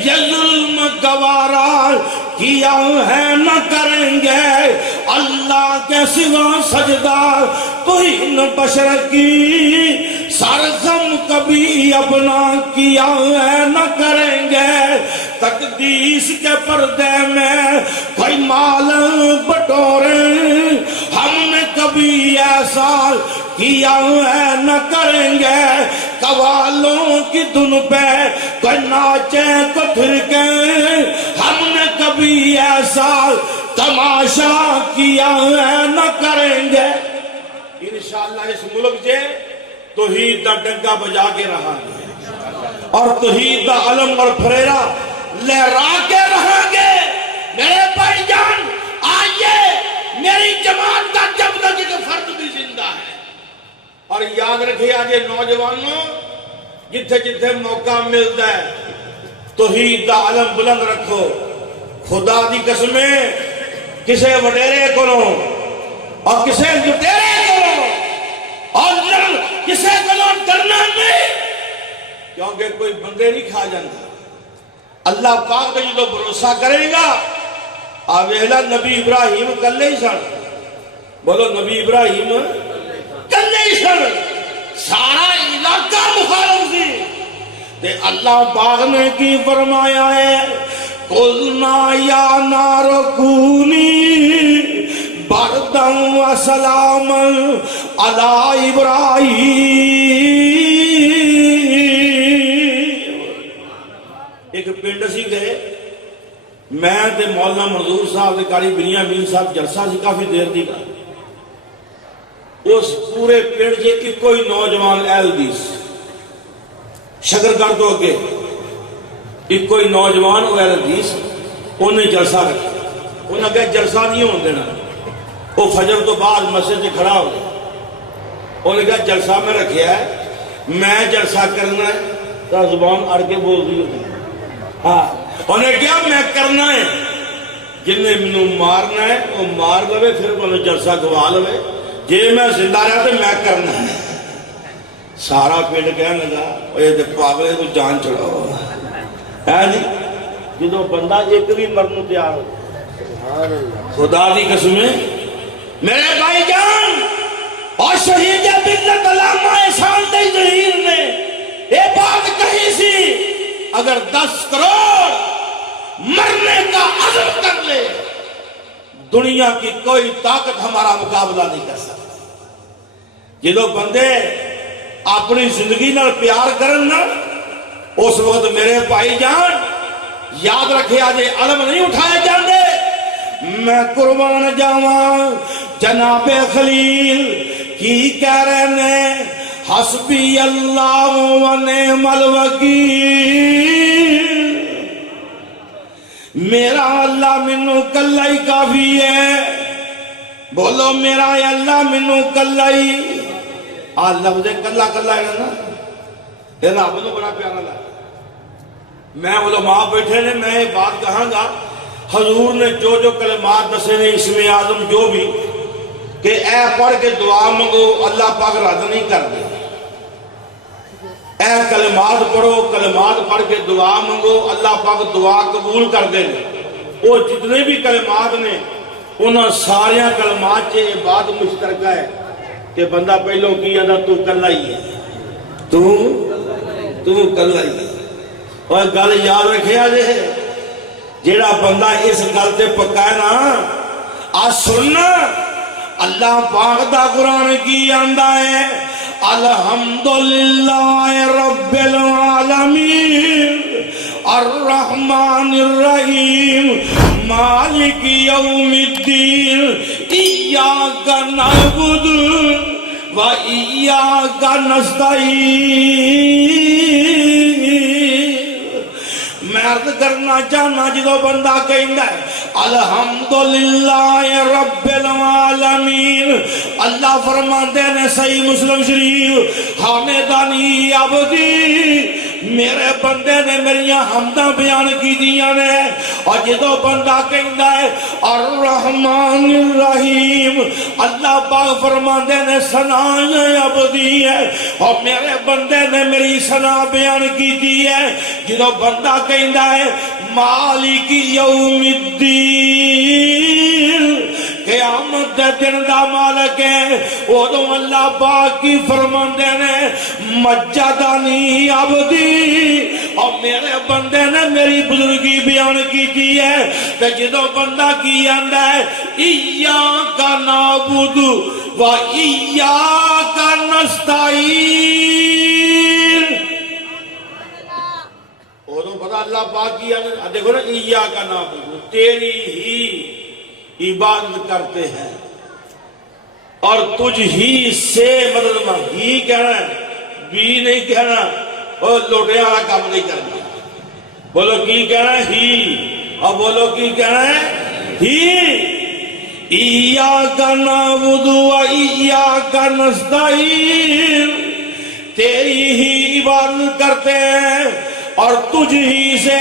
یہ ظلم گوارا کیا ہے نہ کریں گے اللہ کے سوا سجدہ کوئی نہ بشر کی سرخم کبھی اپنا کیا ہے نہ کریں گے تقدیس کے پردے میں کوئی مال بٹورے ہم نے کبھی ایسا کیا ہے نہ کریں گے قوالوں کی دن پہ کوئی ناچے کو پھرکے ہم نے کبھی ایسا تماشا کیا ہے نہ کریں گے انشاءاللہ اس ملک جے توحید دا ڈنگا بجا کے رہا گے اور توحید دا علم اور پھریرا لہرا کے رہا گے میرے بھائی جان آئیے میری جماعت کا جب تک ایک فرد بھی زندہ ہے اور یاد رکھے آجے نوجوانوں جتھے جتھے موقع ملتا ہے توحید دا علم بلند رکھو خدا دی قسمیں کسے وڈیرے کرو اور کسے لٹیرے کرو اور کسے کو ڈرنا نہیں کیونکہ کوئی بندے نہیں کھا جاتا اللہ پاک کا جو بھروسہ کرے گا آویلا نبی ابراہیم کلے ہی سن بولو نبی ابراہیم کلے ہی سن سارا علاقہ مخالف سی تے اللہ پاک نے کی فرمایا ہے قُلْنَا يَا نَارُ كُونِي بَرْدًا وَسَلَامًا عَلَىٰ إِبْرَاهِيمَ ایک پنڈ سی گئے میں تے مولانا منظور صاحب تے قاری بنیا مین صاحب جلسہ سی کافی دیر دی گا اس پورے پنڈ جے کی کوئی نوجوان اہل حدیث شکر کر دو اگے ایک کوئی نوجوان اہل حدیث انہیں جلسہ رکھا انہیں کہا جلسہ نہیں ہون دینا وہ فجر تو بعد مسجد سے کھڑا ہو گیا انہیں کہا جلسہ میں رکھیا ہے میں جلسہ کرنا ہے تو زبان اڑ کے بول دی ہوتی ہاں انہیں کیا میں کرنا ہے جنہیں منو مارنا ہے وہ مار لوے پھر انہیں جلسہ گوا لوے جے میں زندہ رہا تو میں کرنا ہے سارا پنڈ کہنے لگا وہ یہ پاگلے کو جان چڑھاؤ ہے جی جدو بندہ ایک بھی مرن تیار ہو خدا دی قسمیں میرے بھائی جان اور شہید ملت علامہ احسان دئی ظہیر نے یہ بات کہی سی، اگر 10 کروڑ مرنے کا عزم کر لے دنیا کی کوئی طاقت ہمارا مقابلہ نہیں کر سکتی۔ جدو بندے اپنی زندگی نال پیار کرن نا اس وقت میرے بھائی جان یاد رکھے آج علم نہیں اٹھائے جاندے۔ میں قربان جاواں جناب خلیل کی کہہ رہے نے، حسبی اللہ و نعم الوکیل، میرا اللہ منو کلہ ہی کافی ہے۔ بولو میرا اللہ منو کلہ ہی۔ لفظ کلہ کلہ ہے نا، یہ رب نو بڑا پیارا لگا۔ میں علماء بیٹھے نے، میں یہ بات کہاں گا، حضور نے جو جو کلمات دسے نے اسم اعظم جو بھی، کہ اے پڑھ کے دعا منگو اللہ پاک رد نہیں کر دے، اے کلمات پڑھو، کلمات پڑھ کے دعا منگو اللہ پاک دعا قبول کر دے۔ وہ جتنے بھی کلمات نے انہاں سارے کلمات سے یہ بات مشترکہ ہے کہ بندہ پہلوں کی ادا تو کلہ ہی ہے، تو کلہ ہی ہے۔ اور گل یاد رکھے آجے جیڑا بندہ اس گل تے پکا ہے نا، آج سننا اللہ پاک دا قرآن کی آندہ ہے، الحمدللہ رب العالمین الرحمن الرحیم مالک یوم الدین ایاک نعبد و ایاک نستعین۔ میں عرض کرنا چاہنا جدو بندہ کہندا ہے الحمدللہ رب العالمین، اللہ فرماندے نے صحیح مسلم شریف، حامدانی عبدی، میرے بندے نے میری حمداں بیان کی دیاں نے۔ اور جدو بندہ کہندا ہے الرحمن الرحیم، اللہ پاک فرماندے نے ثناء عبدی ہے، اور میرے بندے نے میری ثنا بیان کی دی ہے۔ جدو بندہ کہندا ہے مالک یوم الدین، قیامت دے دن دا مالک ہے، ادو اللہ پاک کی فرماندے نے مجدانی عبدی، اور میرے بندے نے میری بزرگی بیان کی دی ہے۔ کہ جدو بندہ کی آندا ہے ایاک نعبد و ایاک نستعین، تو پتا اللہ پاک کی دیکھو نا، ایاک نعبد، تیری ہی عبادت کرتے ہیں اور تجھ ہی سے مدد مانگ، ہی کہنا ہے بھی نہیں کہنا، اور لوٹے والا کام نہیں کرنا۔ بولو کی کہنا ہے ہی، اور بولو کی کہنا ہے ہی۔ ایاک نعبد و ایاک نستعین، تیری ہی عبادت کرتے ہیں اور تجھ ہی سے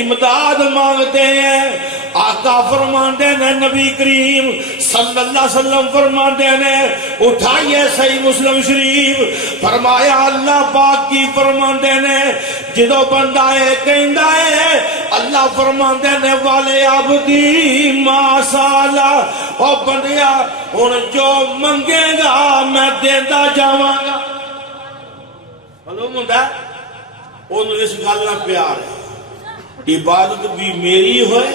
امداد مانگتے ہیں۔ آقا فرماندے نے، نبی کریم صلی اللہ علیہ وسلم فرماندے نے، اٹھائیے صحیح مسلم شریف، فرمایا اللہ پاک کی فرماندے نے جدو بندہ ہے کہندا ہے اللہ فرماندے نے والے عبدی ما سالا، او بندیا ہن جو منگے گا میں دیندا جاواں گا۔ معلوم ہوندا انہوں اس گل نہ پیار ہے، عبادت بھی میری ہوئے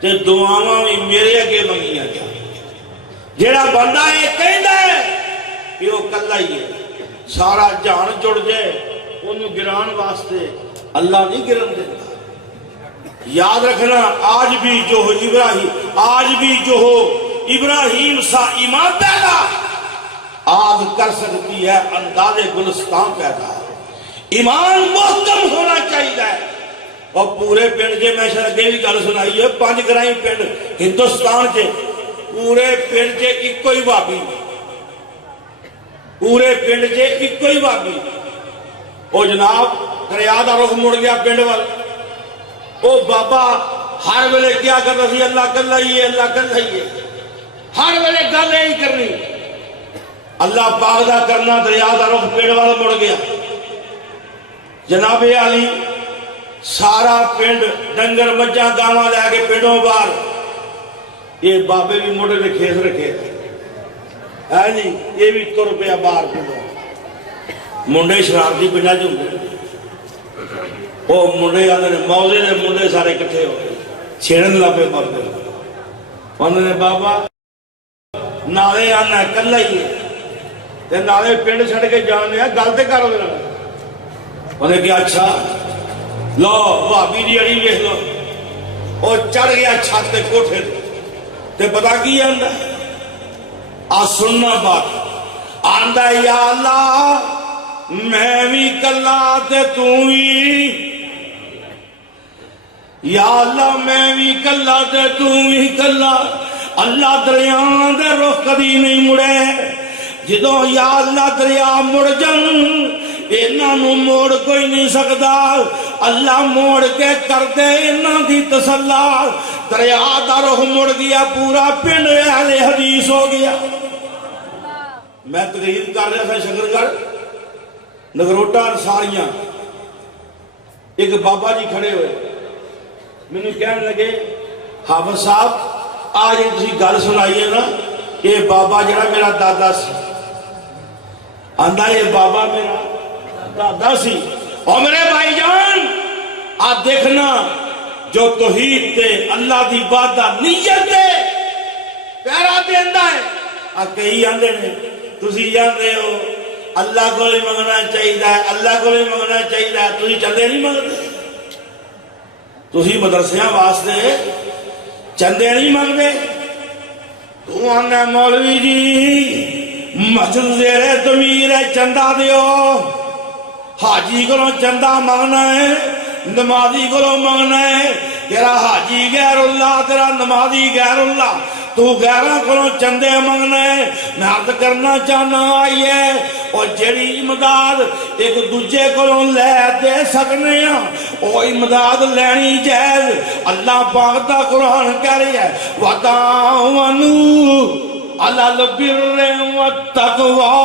تے دعاواں بھی میرے اگے منگیاں جائیں۔ جیڑا بندہ ہے کہندا ہے کہ وہ کلہ ہی ہے، سارا جہان جڑ جائے انہوں گران واسطے اللہ نہیں گرن دیتا۔ یاد رکھنا آج بھی جو ہو ابراہیم سا ایمان پیدا آگ کر سکتی ہے انداز گلستان پیدا۔ ایمان محکم ہونا چاہیے، اور پورے پنڈ جے میں شاید اگے بھی گل سنائی ہے، 5 گرائی پنڈ ہندوستان چے، پورے پنڈ چے ایک کوئی بابی، پورے پنڈ چے ایک کوئی بابی۔ او جناب دریا دا رخ مڑ گیا پنڈ وال، او بابا ہر ویلے کیا کرتا سی اللہ کلہ ہی ہے، اللہ کلہ ہی ہے، ہر ویلے گل نہیں کرنی، اللہ پاک دا کرنا، دریا دا رخ پنڈ وال مڑ گیا۔ جناب علی سارا پنڈ ڈنگر مجھا گاواں لے کے پنڈوں باہر یہ بابے بھی موڑے نے کھیس رکھے ہے جی، یہ بھی تر پیا باہر پہ منڈے شرارتی پنڈا چ وہ منڈے آتے ہیں موزے نے منڈے سارے کٹھے ہو گئے چھیڑن لگے بابے انہوں نے بابا نالے آنا کلا ہی ہے نالے پنڈ چھڑ کے جانے ہیں گل تے کر دے انہوں نے کہا اچھا لو بھابی دی اڑی ویکھ لو وہ چڑھ گیا چھت تے کوٹھے تے پتا کی آندا آ سننا بات آندا یا اللہ میں بھی کلا تے تو بھی یا اللہ میں بھی کلا تے تو بھی کلا اللہ دریاں دے رخ کدی نہیں مڑے جدوں یا اللہ دریا مڑ جن انہاں نوں موڑ کوئی نہیں سکدا اللہ موڑ کے کر دے انہاں دی تسلا دریا دا رخ مڑ گیا پورا پنڈ اہل حدیث ہو گیا میں تقریر کر رہا تھا شکرگڑھ نگروٹا انصاریاں ایک بابا جی کھڑے ہوئے میں نے کہنے لگے حافظ صاحب آج تسی گل سنائیے نا یہ بابا جڑا میرا دادا سی آندا یہ بابا میرا دادا سی اور میرے بھائی جان آپ دیکھنا جو توحید تے اللہ دی بات دا نیت تے پیرا دیندا ہے آ کئی آندے نے تسی جاندے ہو اللہ کو ہی منگنا چاہیے اللہ کو ہی منگنا چاہیے تسی چندے نہیں منگتے تسی مدرسیاں واسطے چندے نہیں منگتے تو آنا مولوی جی مسجد زیر ضمیر چندہ دیو حاجی کو چندہ منگنا ہے نمازی کو منگنا ہے تیرا حاجی غیر اللہ تیرا نمازی غیر اللہ تو غیرہ کو چندے منگنا ہے میں عرض کرنا چاہنا آئیے اور جڑی امداد ایک دوجے کو لے دے سکنے ہیں وہ امداد لینی جائز اللہ پاک دا قرآن کہہ رہی ہے وَتَعَوَنُوا عَلَى الْبِرِّ وَالتَّقْوَى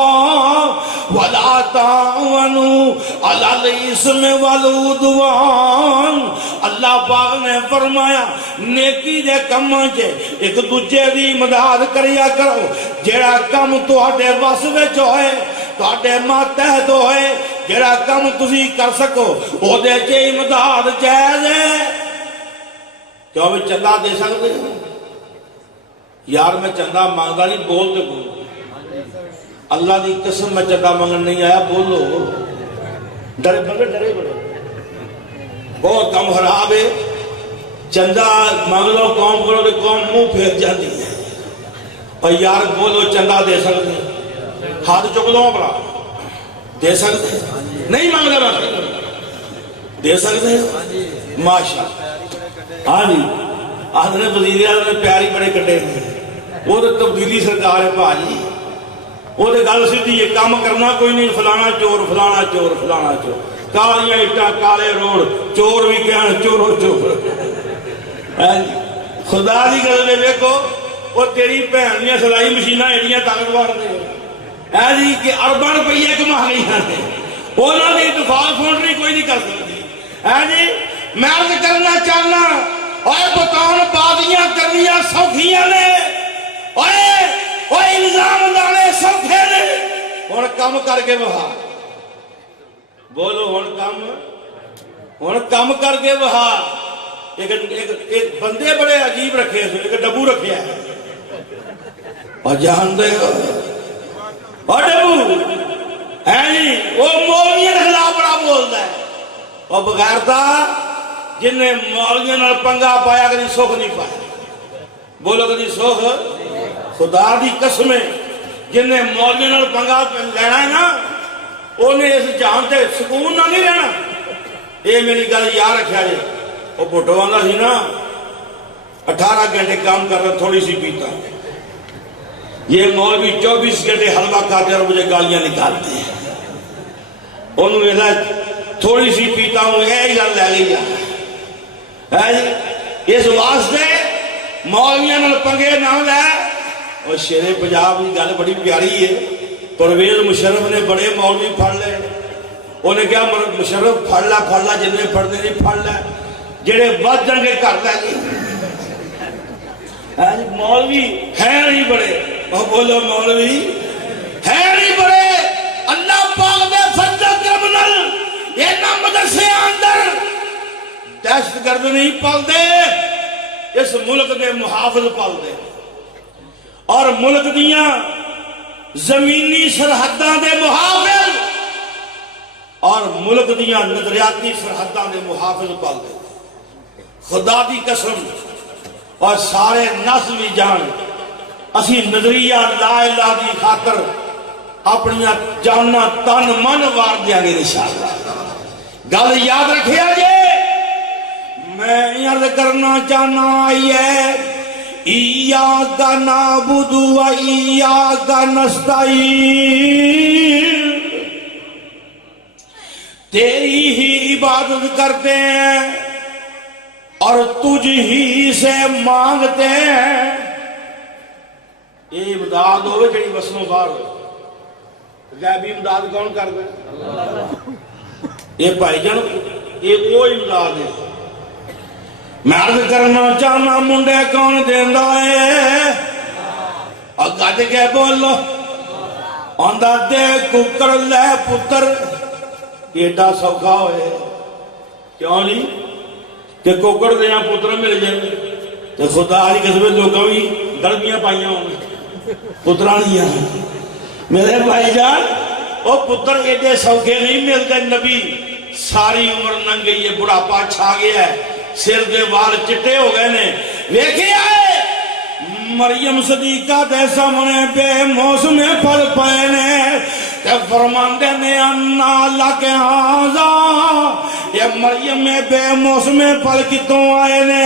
وَلَا تَعَوَنُوا عَلَى الْإِثْمِ وَالْعُدْوَانِ اللہ پاک نے فرمایا نیکی دے کماں چے ایک دوجے دی امداد کریا کرو جڑا کم تواڈے وس وچ ہوئے تواڈے ماتحت ہوئے جڑا کم تسی کر سکو او دے چے امداد جائز ہے کیوں بھی چندہ دے سکتے ہیں یار میں چندہ مانگتا نہیں بول دے بول اللہ دی قسم میں چندہ مانگن نہیں آیا بولو ڈرے بڑے بہت کم خراب ہے چندہ مانگ لو قوم کرو تو قوم منہ پھیر جاتی ہے اور یار بولو چندہ دے سکتے ہاتھ چک لو بڑا دے سکتے نہیں مانگ رہا دے سکتے ماشاء ہاں جی آدھنے وزیر اعظم نے پیاری بڑے کٹے وہ تو تبدیلی سرکار ہے بھاجی وہ تو گل سیدھی یہ کام کرنا کوئی نہیں فلانا چور فلانا چور فلانا چور کالیاں اٹا کالے روڑ چور بھی کہنا چورو چور خدا دی گل میں دیکھو وہ تیری بہن دیا سلائی مشیناں ایڈیاں طاقتور نے اے جی کہ ارباں روپیے کما گئی ہیں انہوں نے اتفاق فونڈری کوئی نہیں کر سکتی اے جی میں عرض کرنا چاہنا اور بتاؤں بادیاں کرنیاں سوکھیاں نے اور الزام لانے سوکھے نے اور کم کر کے بہا بولو اور کم کر کے بہا ایک بندے بڑے عجیب رکھے ایک ڈبو رکھے ہیں اور جان دے اور ڈبو ہے جی وہ مولویوں کے خلاف بڑا بولتا ہے اور بغیرتا جن نے مولویوں نال پنگا پایا کدی سکھ نہیں پایا بولو کدی سکھ خدا دی قسم جن نے مولویوں نال پنگا لینا ہے نا انہیں اس جان تے سکون نہ نہیں رہنا یہ میری گل یاد رکھا جائے وہ بھٹو آندا سی نا 18 گھنٹے کام کر رہا تھوڑی سی پیتا یہ مولوی 24 گھنٹے حلوہ کھاتے اور مجھے گالیاں نکالتے ہیں انہوں نے تھوڑی سی پیتا ہوں یہ گل لے گئی اس واسطے مولویاں نال پنگے نہ لے اور شیر پنجاب کی گل بڑی پیاری ہے پرویز مشرف نے بڑے مولوی پڑھ لے انہیں کیا مشرف پڑھ لا جن میں پڑھتے نہیں پڑھ لے جڑے بد جن کے گھر لے گئے مولوی ہے نہیں بڑے، اور بولو مولوی ہے نہیں بڑے، اللہ پاک دے فضل کرم نال انہاں مدرسے اندر دہشت گرد نہیں پل دے، اس ملک دے محافظ پل دے، اور ملک دیاں زمینی سرحداں دے محافظ اور ملک دیاں نظریاتی سرحداں دے محافظ پل دے۔ خدا دی قسم اور سارے نس بھی جان اسی نظریہ لا الہ دی خاطر اپنی جانا تن من وار دیا گے انشاءاللہ۔ گل یاد رکھے جے، میں عرض کرنا چاہنا ہے ایاک نعبد و ایاک نستعین، تیری ہی عبادت کرتے ہیں اور تجھ ہی سے مانگتے ہیں۔ یہ امداد ہوئے جڑی وسنوں باہر ہوئے، غیبی امداد کون کر دے؟ یہ بھائی جان یہ وہ امداد ہے۔ میں عرض کرنا چاہنا منڈے کون دیندا ہے؟ اور گد کے بولو آندا دے ککڑ لے پتر، ایڈا سوکھا ہوئے کیوں نہیں کہ کوکڑ دیاں پتر مل جائے تو خدا علی قسمے لوگوں بھی گرمیاں پائیاں ہونے پترانیاں۔ میرے بھائی جان وہ پتر ایڈے سوکھے نہیں ملتے، نبی ساری عمر ننگ گئی ہے، بڑھاپا چھا گیا ہے، سر دے وال چٹے ہو گئے نے، ویکھے آئے مریم صدیقہ دے سامنے بے موسم پھل پائے نے، تے فرماندے نے انا لک ہاذا، یہ مریم بے موسم پھل کتوں آئے نے؟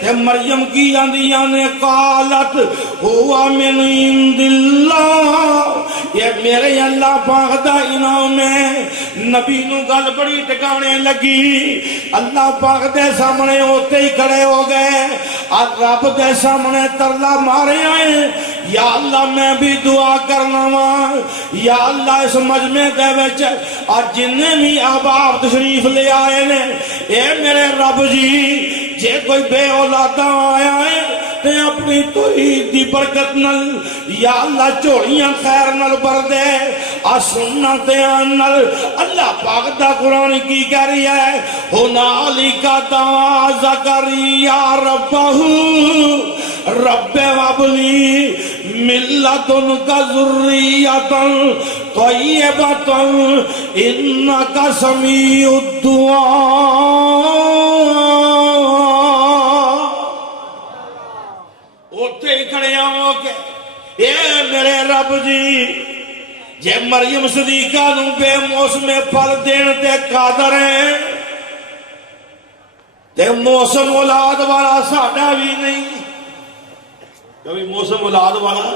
تے مریم کی آندیاں نے قالت ہوا من عند اللہ، یہ میرے اللہ پاک دا انعام ہے۔ نبی نو گل بڑی ٹکانے لگی، اللہ پاک دے سامنے ہوتے ہی کھڑے ہو گئے اور رب دے سامنے ترلا مارے آئے، یا اللہ میں بھی دعا کرنا وا، یا اللہ اس مجمع دے وچ اور جننے بھی احباب تشریف لے آئے نے، اے میرے رب جی جے کوئی بے اولادہ آیا ہے تے اپنی توحید دی برکت نل یا اللہ چوڑیاں خیر نل بر دے، اور سنت نل اللہ پاک دا قرآن کی کہہ رہی ہے ہنالک دعا زکریا ربہ رب هب لي من لدنك ذرية طيبة إنك سميع الدعاء۔ اوتے ہی کھڑے ہو کے اے میرے رب جی جے مریم صدیقہ نو بے موسم پھل دین تے قادر ہیں تے موسم اولاد والا ساڈا بھی نہیں، کبھی موسم اولاد والا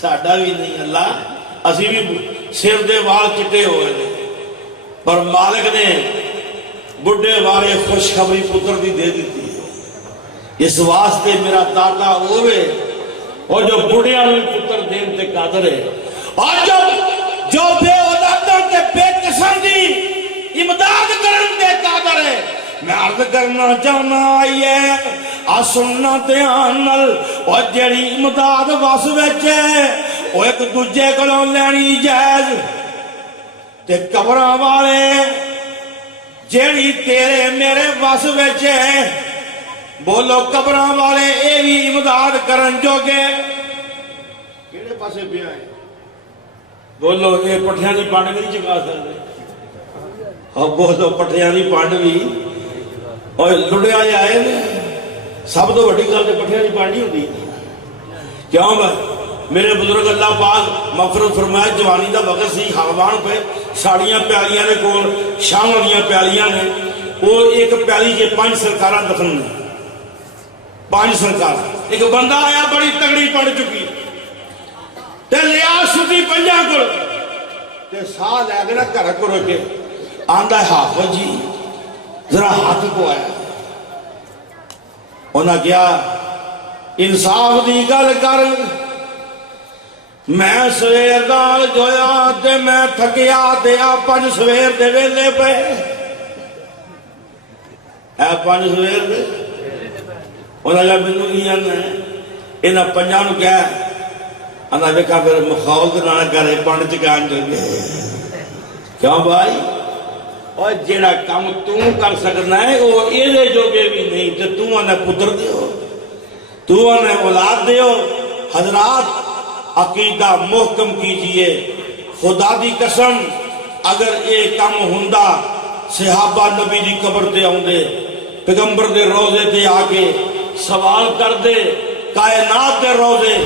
ساڈا بھی نہیں، اللہ اسی بھی سر دے وال چٹے ہوئے تھے، پر مالک نے بڑھے والے خوشخبری پتر دی دے دیتی ہے۔ اس واسطے میرا دادا ہوئے اور جو بڑھیاں ہوئی پتر دین تے قادر ہے، اور جو بے اولادوں تے بے قسم دی امداد کرن تے قادر ہے۔ میں عرض کرنا چاہنا آئیے آسننا تیان نل اور جڑی امداد واس ویچے وہ ایک دوجے کلوں لینی جائز، تے قبراں والے جڑی تیرے میرے واس ویچے بولو قبراں والے اے بھی امداد کرن جو گے کیڑے پاسے بھی آئے؟ بولو اے پٹھیاں دی پانڈ نہیں چکا سکتے، اور بولو پٹھیاں دی پانڈ بھی اور لڑے آئے آئے نے، سب تو بڑی گل تے پٹھیاں دی پانڈ نہیں ہوتی کیوں بھائی؟ میرے بزرگ اللہ پاک مغفرت فرمائے جوانی دا وقت سی، خاوان پہ ساڑیاں پیالیاں نے کول شام والیاں پیالیاں نے، وہ ایک پیالی کے 5 سرکاراں دفن نے، 5 سرکار، ایک بندہ آیا بڑی تگڑی پڑ چکی تے لیا سدی 5 کو تے ساہ لے گنا گھر کو رکھے آندہ ہے حافظ جی ذرا ہاتھ کو آیا، انہاں کیا انصاف دی گل کر، میں سویر دال جویا تے میں تھکیا تے آ 5 سویر دے ویلے پہ اے 5 سویر دے، انہاں کہا میں نو ہی آنا ہے انہاں پنجاں نوں کہا انہاں ویکھا پھر مخول تے نہ کرے پنڈ چکان چل گئے کیوں بھائی اور جیڑا کام تو کر سکنا ہے وہ ایدے جوگے بھی نہیں تے تو انہیں پتر دیو تو انہیں اولاد دیو حضرات عقیدہ محکم کیجئے خدا دی قسم اگر یہ کام ہوندا صحابہ نبی دی قبر تے آؤندے پیغمبر دے روزے تے آکے سوال کر دے کائنات دے روزے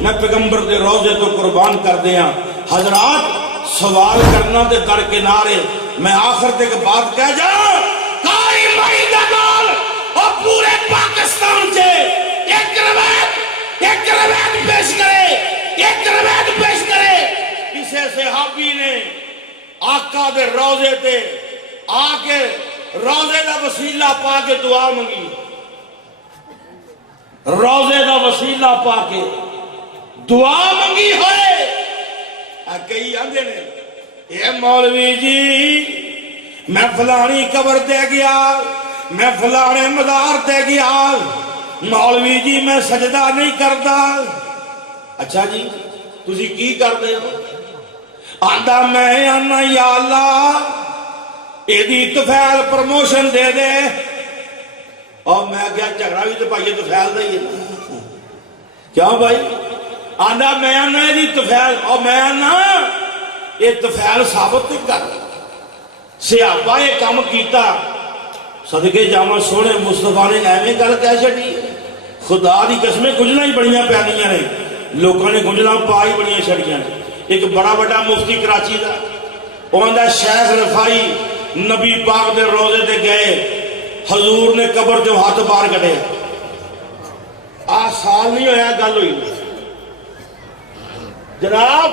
میں پیغمبر دے روزے تو قربان کر دیا حضرات سوال کرنا دے درکنارے میں آخر تک بات کہہ جاؤں کاری مائی دگال اور پورے پاکستان سے ایک روایت پیش کرے کسے صحابی نے آقا دے روزے تے آکے روزے دا وسیلہ پا کے دعا منگی روزے دا وسیلہ پا کے دعا منگی ہوئے کئی آندے نے اے مولوی جی میں فلانی قبر تے گیا میں فلانے مدار تے گیا مولوی جی میں سجدہ نہیں کرتا اچھا جی تسی کی کر دے ہو آندہ میں آنا یا اللہ ایدی تفیل پرموشن دے دے اور میں کیا جھگڑا بھی تو پائیے تفیل دے کیا بھائی آندہ میں آنا ایدی تفیل اور میں آنا یہ تفیل ثابت نہیں کر صحابہ یہ کام کیتا صدقے جامع سونے مصطفیٰ نے ایمیں گل کہہ چھڑی خدا دی قسمیں گنجنا ہی بڑیاں پیانیاں نے لوگوں نے گنجنا پائی بڑیاں چھڑیاں نے ایک بڑا بڑا مفتی کراچی دا اوندہ شیخ رفائی نبی پاک دے روزے دے گئے حضور نے قبر جو ہاتھ بار کٹے سال نہیں ہویا گل ہوئی جناب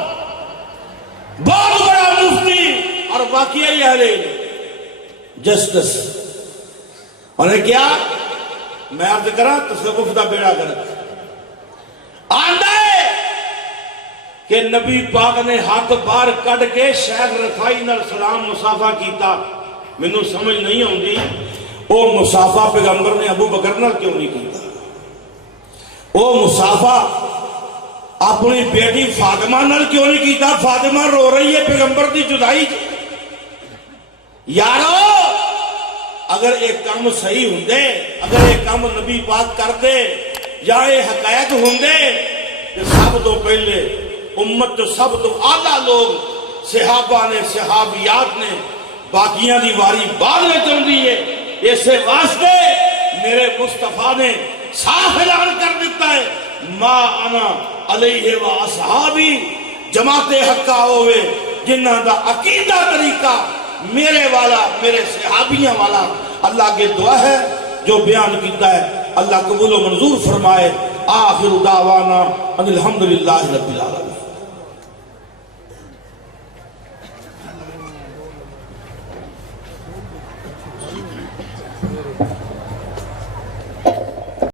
بہت بڑا مفتی اور واقعی اہل جسٹس انہیں کیا میں عرض کرا تصوف دا بیڑا کرا آندہ ہے کہ نبی پاک نے ہاتھ بار کٹ کے شیخ رفائی نال سلام مصافہ کیتا میں نو سمجھ نہیں ہوں دی او مصافہ پیغمبر نے ابو بکر نال کیوں نہیں کیتا او مصافہ اپنی بیٹی فاطمہ نال کیوں نہیں کیتا فاطمہ رو رہی ہے پیغمبر دی جدائی یارو اگر ایک کام صحیح ہوندے اگر ایک کام نبی پاک کر دے یا یہ حقائق ہوندے کہ سب تو پہلے امت تو سب تو اعلیٰ لوگ صحابہ نے صحابیات نے باقیاں دی واری بعد میں چل دی ہے اسے واسطے میرے مصطفیٰ نے صاف اعلان کر دیتا ہے ما انا علیہ و اصحابی جماعت حقہ ہوئے جنہ دا عقیدہ طریقہ میرے والا میرے صحابیاں والا اللہ کے دعا ہے جو بیان کیتا ہے اللہ قبول و منظور فرمائے آخر دعوانا ان الحمدللہ رب العالمین